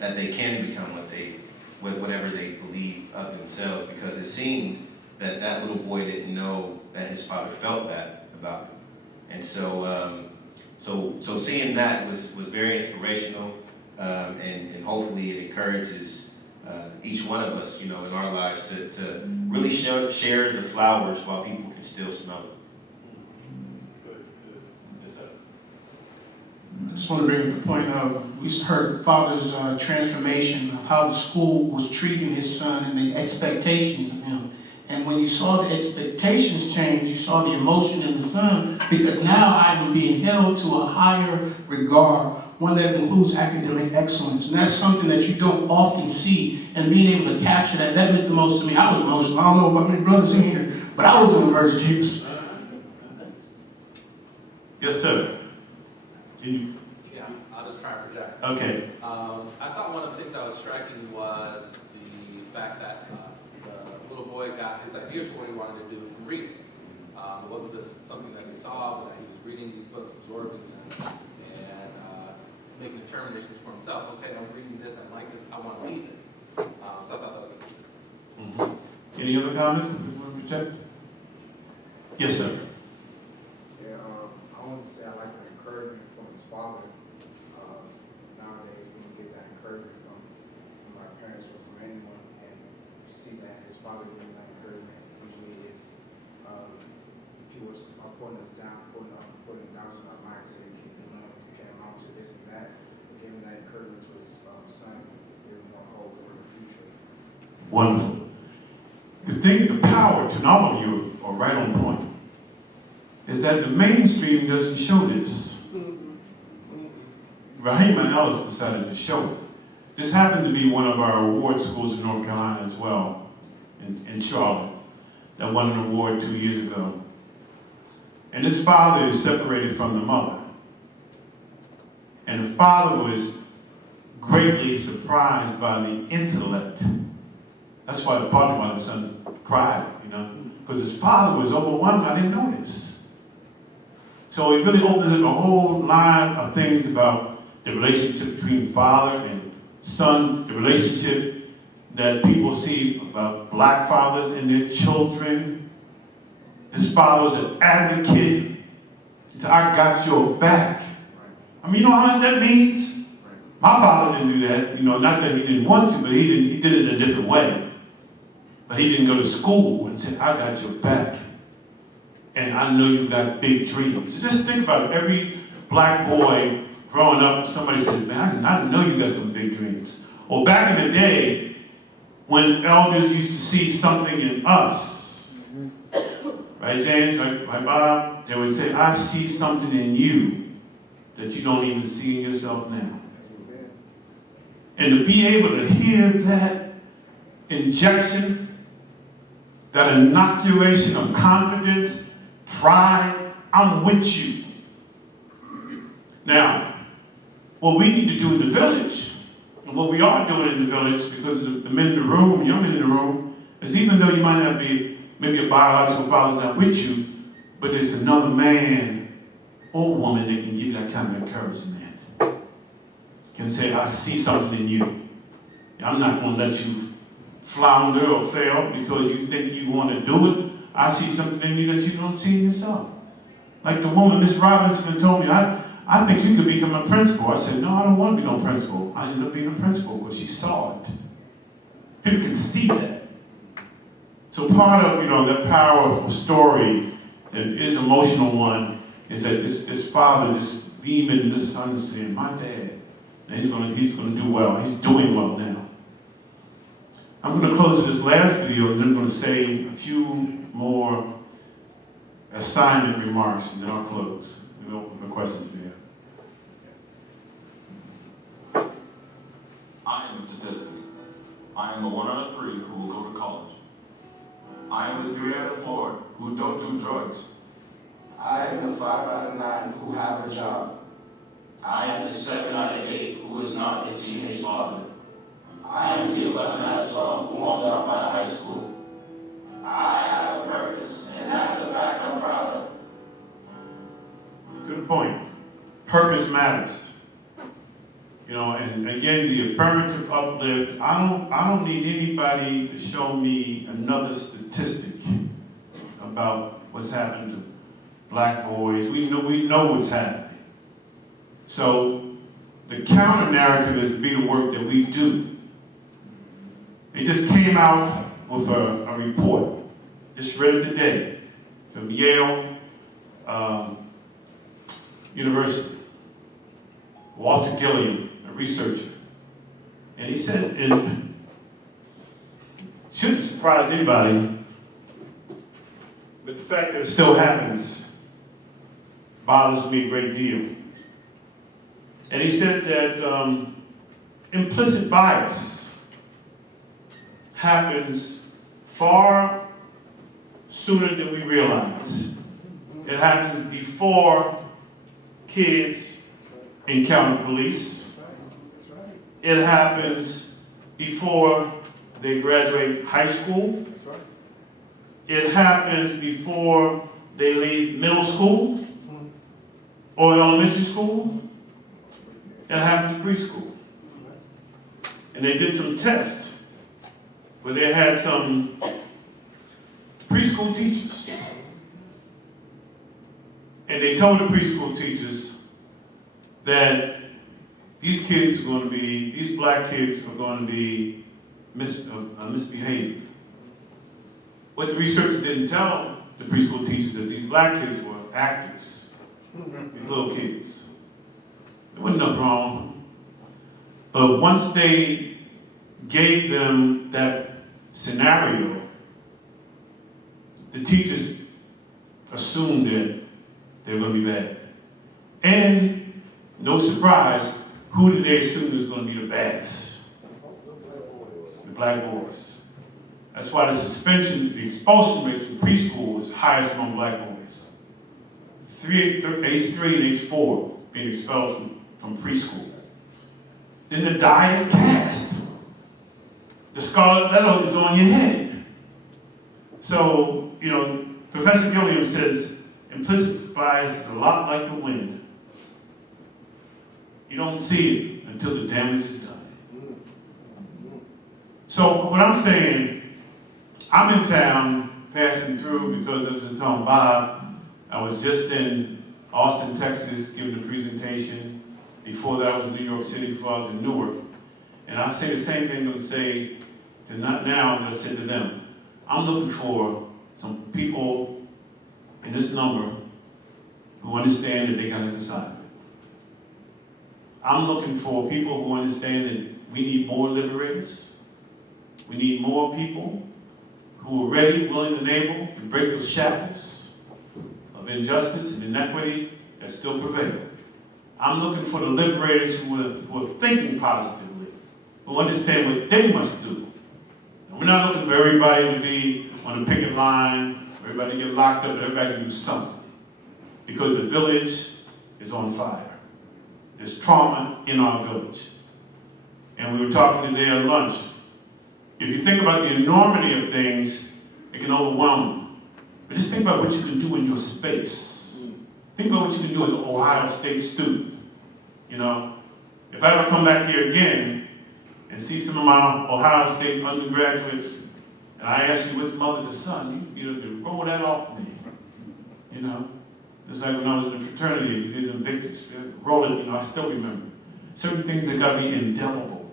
that they can become whatever they believe of themselves, because it seemed that that little boy didn't know that his father felt that about him. And so seeing that was very inspirational, and hopefully it encourages each one of us, in our lives to really share the flowers while people can still smell them. Good. Yes, sir. I just want to bring up the point of, we heard Father's transformation of how the school was treating his son and the expectations of him. And when you saw the expectations change, you saw the emotion in the son, because now I'm being held to a higher regard, one that includes academic excellence. And that's something that you don't often see, and being able to capture that meant the most to me. I was emotional. I don't know about my brothers in here, but I was on the verge of tears. Yes, sir. Yeah, I'll just try and project. Okay. I thought one of the things that was striking was the fact that the little boy got his ideas for what he wanted to do from reading. It wasn't just something that he saw, but that he was reading these books, absorbing them, and making determinations for himself. Okay, I'm reading this, I like this, I want to read this. So I thought that was interesting. Any other comments before we check? Yes, sir. Yeah, I want to say I like the encouragement from his father. Nowadays, we don't get that encouragement from our parents or from anyone, and you see that his father giving that encouragement. Usually it's people are putting us down, putting doubts in our mind, saying you can't amount to this and that. But giving that encouragement to his son, giving more hope for the future. Wonderful. The power to all of you are right on point, is that the mainstream doesn't show this. Rahima Ellis decided to show it. This happened to be one of our award schools in North Carolina as well, in Charlotte, that won an award 2 years ago. And this father is separated from the mother. And the father was greatly surprised by the intellect. That's why the partner why the son cried, because his father was overwhelmed. I didn't know this. So it really opens up a whole line of things about the relationship between father and son, the relationship that people see about black fathers and their children. His father was an advocate. He said, I got your back. I mean, you know how much that means? My father didn't do that, not that he didn't want to, but he did it in a different way. But he didn't go to school and said, I got your back. And I know you got big dreams. Just think about it. Every black boy growing up, somebody says, man, I know you got some big dreams. Or back in the day, when elders used to see something in us, right, James, right, Bob? They would say, I see something in you that you don't even see in yourself now. And to be able to hear that injection, that inoculation of confidence, pride, I'm with you. Now, what we need to do in the village, and what we are doing in the village, because of the men in the room, young men in the room, is even though you might not be, maybe a biological father's not with you, but there's another man or woman that can give you that kind of encouragement. Can say, I see something in you. I'm not going to let you flounder or fail because you think you want to do it. I see something in you that you don't see in yourself. Like the woman, Miss Robinson, told me, I think you could become a principal. I said, no, I don't want to be no principal. I ended up being a principal because she saw it. People can see that. So part of, that powerful story that is an emotional one is that his father just beaming in the sun saying, my dad, and he's gonna do well. He's doing well now. I'm gonna close with this last video, and then I'm gonna say a few more assignment remarks, and then I'll close. And open for questions if you have. I am a statistic. I am a 1 out of 3 who will go to college. I am the 3 out of 4 who don't do drugs. I am the 5 out of 9 who have a job. I am the 7 out of 8 who is not a teenage father. I am the 11 out of 12 who won't drop out of high school. I have a purpose, and that's a fact I'm proud of. Good point. Purpose matters. And again, the affirmative uplift, I don't need anybody to show me another statistic about what's happened to black boys. We know what's happening. So the counter narrative is to be the work that we do. It just came out with a report. Just read it today from Yale University. Walter Gilliam, a researcher. And he said, and shouldn't surprise anybody, but the fact that it still happens bothers me a great deal. And he said that implicit bias happens far sooner than we realize. It happens before kids encounter police. It happens before they graduate high school. It happens before they leave middle school or elementary school. It happens in preschool. And they did some tests where they had some preschool teachers. And they told the preschool teachers that these black kids are going to be misbehaving. What the researchers didn't tell the preschool teachers that these black kids were actors, these little kids. There wasn't nothing wrong with them. But once they gave them that scenario, the teachers assumed that they were going to be bad. And no surprise, who did they assume was going to be the baddest? The black boys. That's why the expulsion rates from preschool is highest among black boys. Age 3 and age 4 being expelled from preschool. Then the die is cast. The scarlet letter is on your head. So, Professor Gilliam says implicit bias is a lot like the wind. You don't see it until the damage is done. So what I'm saying, I'm in town passing through because I was in town Bob. I was just in Austin, Texas, giving a presentation. Before that I was in New York City, before I was in Newark. And I say the same thing to say to not now that I said to them. I'm looking for some people in this number who understand that they got an assignment. I'm looking for people who understand that we need more liberators. We need more people who are ready, willing, and able to break those shackles of injustice and inequity that still prevail. I'm looking for the liberators who are thinking positively, who understand what they must do. And we're not looking for everybody to be on the picket line, everybody to get locked up, everybody to do something. Because the village is on fire. There's trauma in our village. And we were talking today at lunch. If you think about the enormity of things, it can overwhelm you. But just think about what you can do in your space. Think about what you can do as an Ohio State student. You know, if I ever come back here again and see some of my Ohio State undergraduates, and I ask you what's mother to son, you roll that off me. You know, just like when I was in the fraternity, we did Invictus, roll it, I still remember. Certain things that got to be indelible.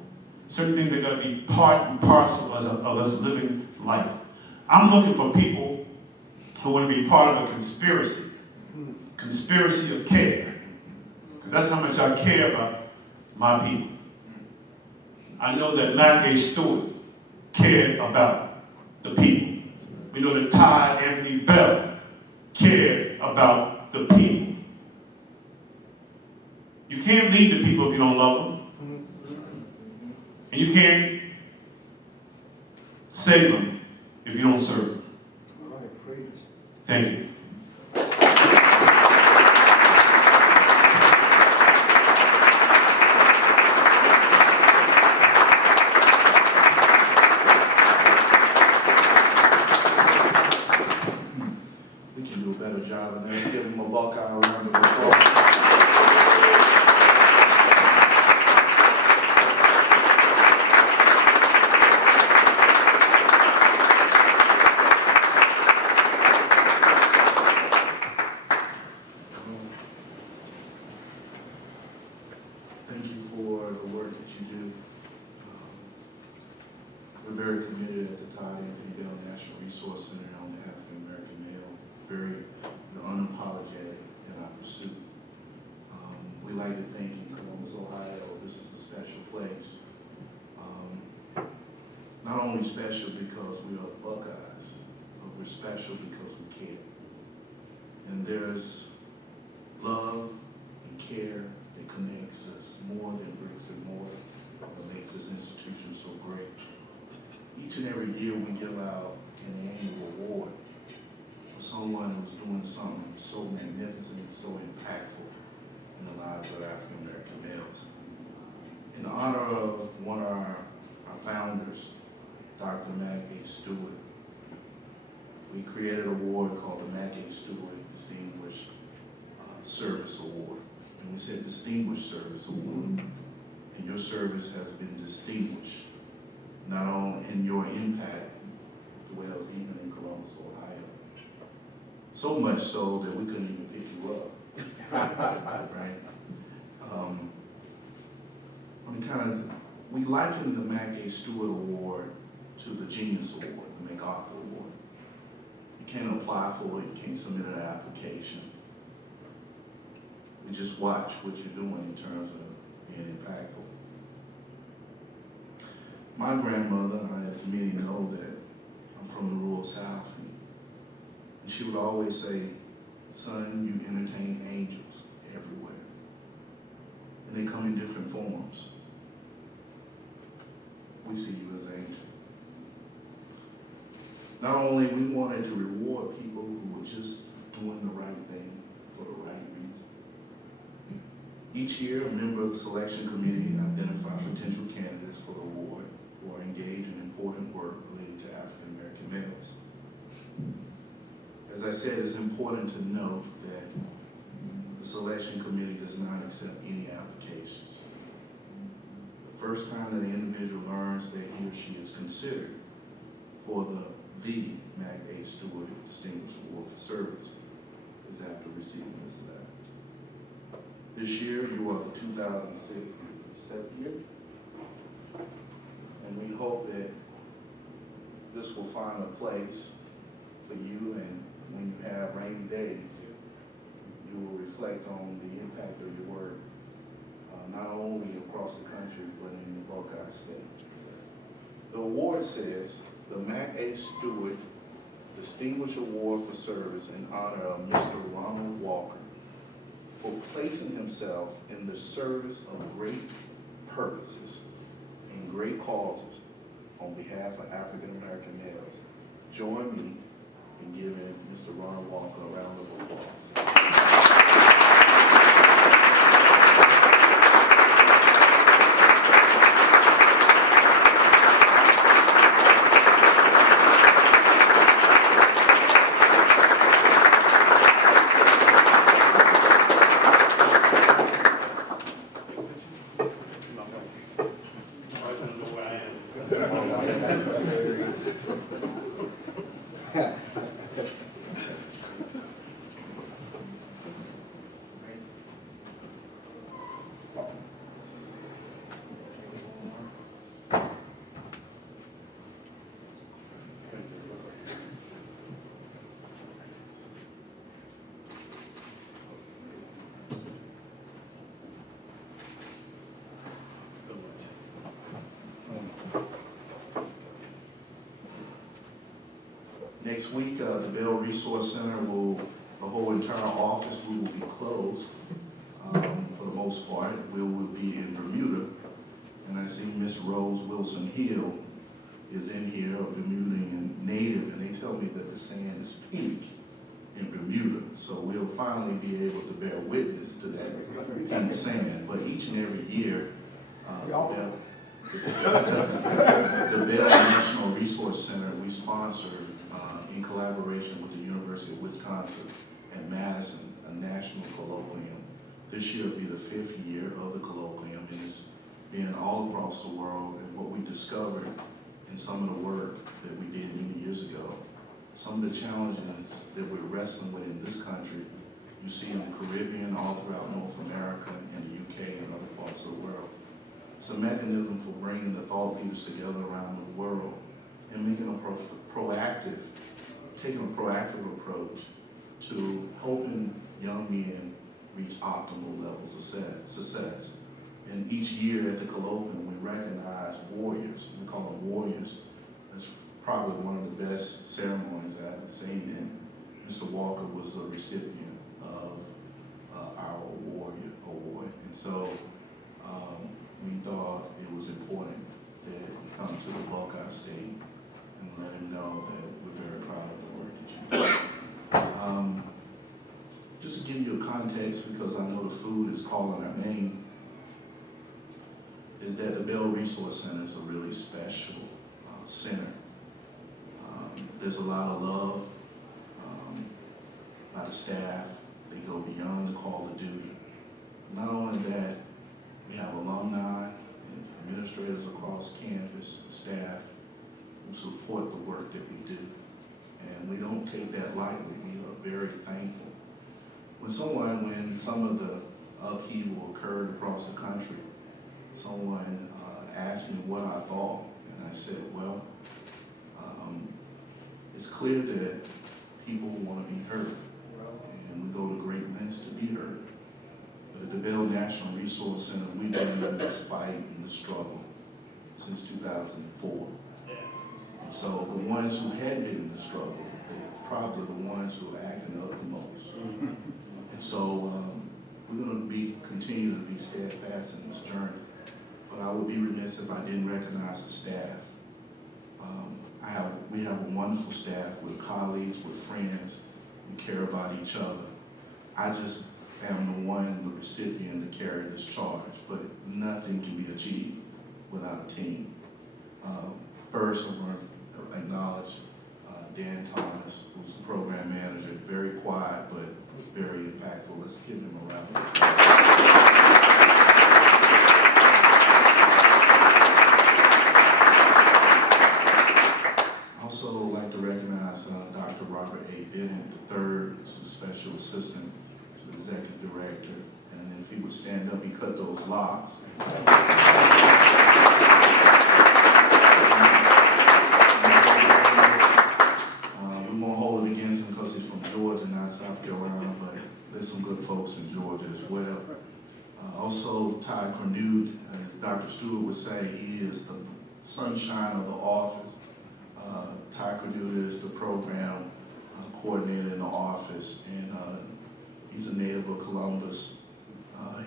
Certain things that got to be part and parcel of us living life. I'm looking for people who want to be part of a conspiracy of care. Because that's how much I care about my people. I know that Mac A. Stewart cared about the people. We know that Ty Anthony Bell cared about the people. You can't lead the people if you don't love them. And you can't save them if you don't serve them. All right, preach. Thank you. We can do a better job of that. Let's give him a Buckeye round of applause. Thank you for the work that you do. We're very committed at the Todd Anthony Bell National Resource Center on the African American male. Very unapologetic in our pursuit. We like to think in Columbus, Ohio, this is a special place. Not only special because we are the Buckeyes, but we're special because we care. And there's love and care that connects us more than bricks and mortar, that makes this institution so great. Each and every year we give out an annual award for someone who's doing something so magnificent and so impactful in the lives of African American males. In honor of one of our founders, Dr. Mac A. Stewart, we created an award called the Mac A. Stewart Distinguished Service Award. And we said Distinguished Service Award. And your service has been distinguished, not only in your impact, as well as even in Columbus, Ohio. So much so that we couldn't even pick you up. Right? We liken the Mac A. Stewart Award to the Genius Award, the MacArthur Award. You can't apply for it, you can't submit an application. We just watch what you're doing in terms of being impactful. My grandmother, as many know, that I'm from the rural South, and she would always say, son, you entertain angels everywhere. And they come in different forms. We see you as an angel. Not only we wanted to reward people who were just doing the right thing for the right reason. Each year, a member of the selection committee identifies potential candidates for the award who are engaged in important work related to African American males. As I said, it's important to note that the selection committee does not accept any applications. The first time that an individual learns that he or she is considered for the Mac A. Stewart Distinguished Award for Service is after receiving this letter. This year, you are the 2006 year, and we hope that this will find a place for you, and when you have rainy days, you will reflect on the impact of your work not only across the country, but in the Buckeye State. The award says, the Mac A. Stewart Distinguished Award for Service in honor of Mr. Ronald Walker for placing himself in the service of great purposes and great causes on behalf of African American males. Join me in giving Mr. Ronald Walker a round of applause. Next week, the Bell Resource Center will, the whole entire office, we will be closed for the most part. We will be in Bermuda, and I see Miss Rose Wilson Hill is in here, a Bermudian native, and they tell me that the sand is pink in Bermuda, so we'll finally be able to bear witness to that pink sand. But each and every year, the Bell National Resource Center, we sponsor in collaboration with the University of Wisconsin and Madison, a national colloquium. This year will be the 5th year of the colloquium, and it's been all across the world. And what we discovered in some of the work that we did many years ago, some of the challenges that we're wrestling with in this country, you see in the Caribbean, all throughout North America, and the UK, and other parts of the world. It's a mechanism for bringing the thought leaders together around the world and making taking a proactive approach to helping young men reach optimal levels of success. And each year at the colloquium, we recognize warriors. We call them warriors. That's probably one of the best ceremonies I've seen, and Mr. Walker was a recipient of our warrior award. And so we thought it was important that we come to the Buckeye State and let him know that we're very proud of the work that you do. Just to give you a context, because I know the food is calling our name, is that the Bell Resource Center is a really special center. There's a lot of love by the staff. They go beyond the call to duty. Not only that, we have alumni and administrators across campus, staff, who support the work that we do. And we don't take that lightly. We are very thankful. When some of the upheaval occurred across the country, someone asked me what I thought, and I said, well, it's clear that people want to be heard, and we go to great lengths to be heard. But at the Bell National Resource Center, we've been in this fight and this struggle since 2004. And so the ones who had been in the struggle, they're probably the ones who are acting up the most. And so we're going to continue to be steadfast in this journey. But I would be remiss if I didn't recognize the staff. We have a wonderful staff with colleagues, with friends. We care about each other. I just am the recipient to carry this charge, but nothing can be achieved without a team. First, I want to acknowledge Dan Thomas, who's the program manager, very quiet, but very impactful. Let's give him a round of applause. I also like to recognize Dr. Robert A. Bennett III, who's a special assistant to the executive director. And if he would stand up, he cut those locks. We won't hold it against him because he's from Georgia, not South Carolina, but there's some good folks in Georgia as well. Also, Ty Cornude, as Dr. Stewart would say, he is the sunshine of the office. Ty Cornude is the program coordinator in the office, and he's a native of Columbus.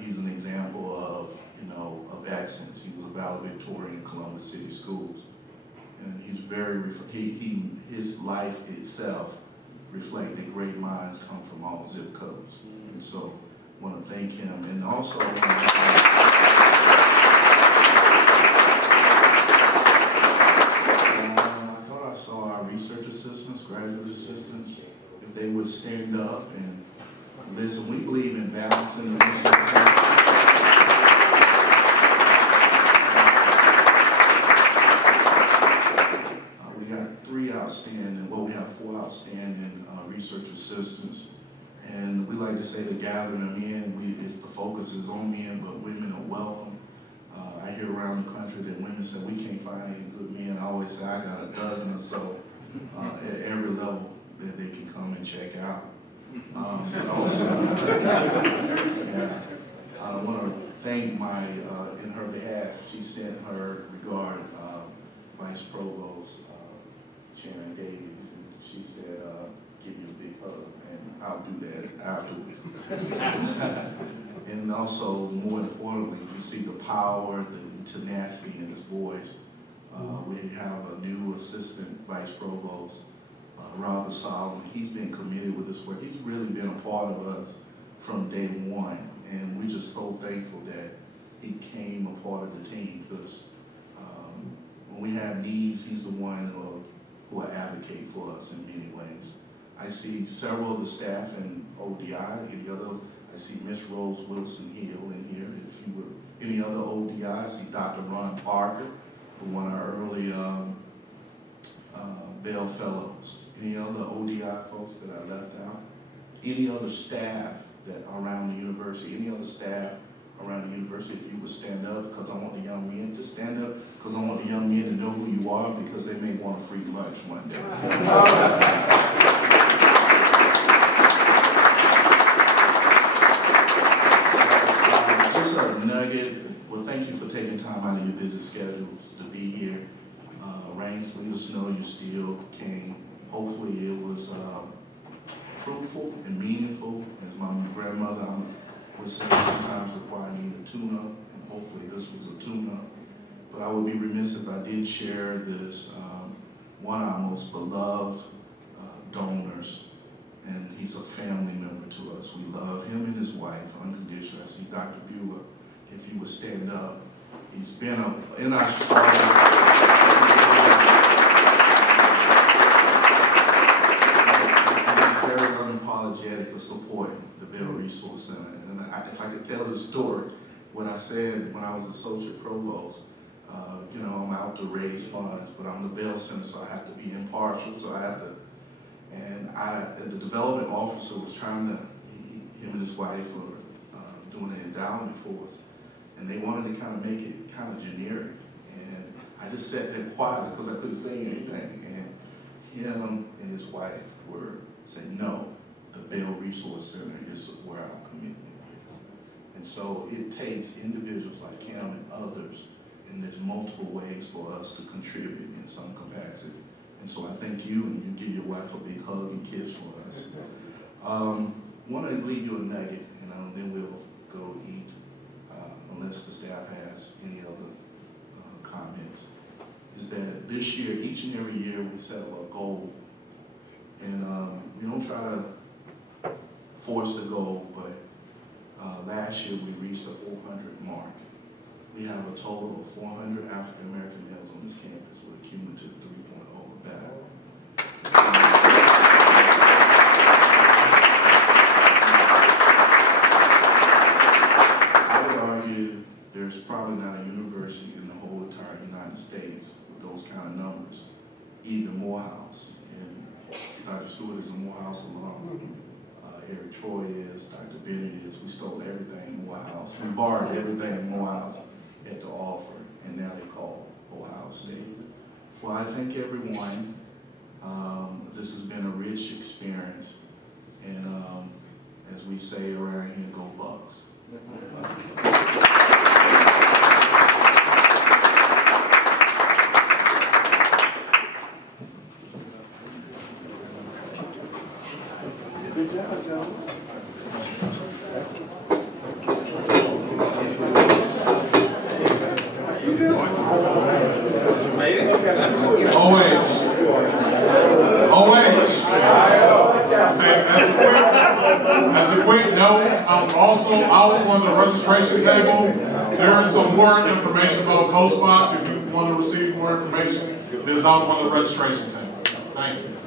He's an example of, of excellence. He was a valedictorian in Columbus City Schools. And he's very, his life itself reflects that great minds come from all zip codes. And so I want to thank him. And also, I thought I saw our research assistants, graduate assistants, if they would stand up and listen. We believe in balancing the research. We have 4 outstanding research assistants, and we like to say that gathering them in, the focus is on men, but women are welcome. I hear around the country that women say we can't find any good men. I always say I got a dozen or so at every level that they can come and check out. But also, I want to thank in her behalf, she sent her regard Vice Provost Sharon Davies, and she said, give me a big hug, and I'll do that afterwards. And also, more importantly, you see the power, the tenacity in his voice. We have a new assistant vice provost, Robert Solomon. He's been committed with this work. He's really been a part of us from day one, and we're just so thankful that he came a part of the team, because when we have needs, he's the one who will advocate for us in many ways. I see several of the staff in ODI, I see Miss Rose Wilson Hill in here. If you were any other ODI, I see Dr. Ron Parker, one of our early Bell Fellows. Any other ODI folks that I left out? Any other staff that are around the university? Any other staff around the university? If you would stand up, because I want the young men to stand up, because I want the young men to know who you are, because they may want a free lunch one day. Just a nugget. Well, thank you for taking time out of your busy schedules to be here. Rain, sleet, or snow, you still came. Hopefully it was fruitful and meaningful. As my grandmother would say, sometimes require me to tune up, and hopefully this was a tune-up. But I would be remiss if I did share this, one of our most beloved donors, and he's a family member to us. We love him and his wife unconditionally. I see Dr. Bueller, if you would stand up. He's been in our struggle. Very unapologetic for supporting the Bell Resource Center. And if I could tell the story, what I said when I was associate provost, I'm out to raise funds, but I'm the Bell Center, so I have to be impartial, so I have to, and the development officer was trying to, him and his wife were doing an endowment for us, and they wanted to kind of make it kind of generic, and I just sat there quietly because I couldn't say anything, and him and his wife were saying, no, the Bell Resource Center is where our commitment is. And so it takes individuals like him and others, and there's multiple ways for us to contribute in some capacity. And so I thank you, and you give your wife a big hug and kiss for us. Want to leave you a nugget, and then we'll go eat, unless the staff has any other comments, is that this year, each and every year, we set up a goal. And we don't try to force the goal, but last year we reached the 400 mark. We have a total of 400 African American males on this campus with a cumulative 3.0 or better. I would argue there's probably not a university in the whole entire United States with those kind of numbers. Even Morehouse, and Dr. Stewart is a Morehouse alum. Eric Troy is, Dr. Bennett is. We stole everything in Morehouse. We borrowed everything in Morehouse had to offer, and now they call Ohio State. Well, I thank everyone. This has been a rich experience, and as we say around here, go Bucks. As a quick note, also out on the registration table, there is some more information about COSPOC. If you want to receive more information, it is out on the registration table. Thank you.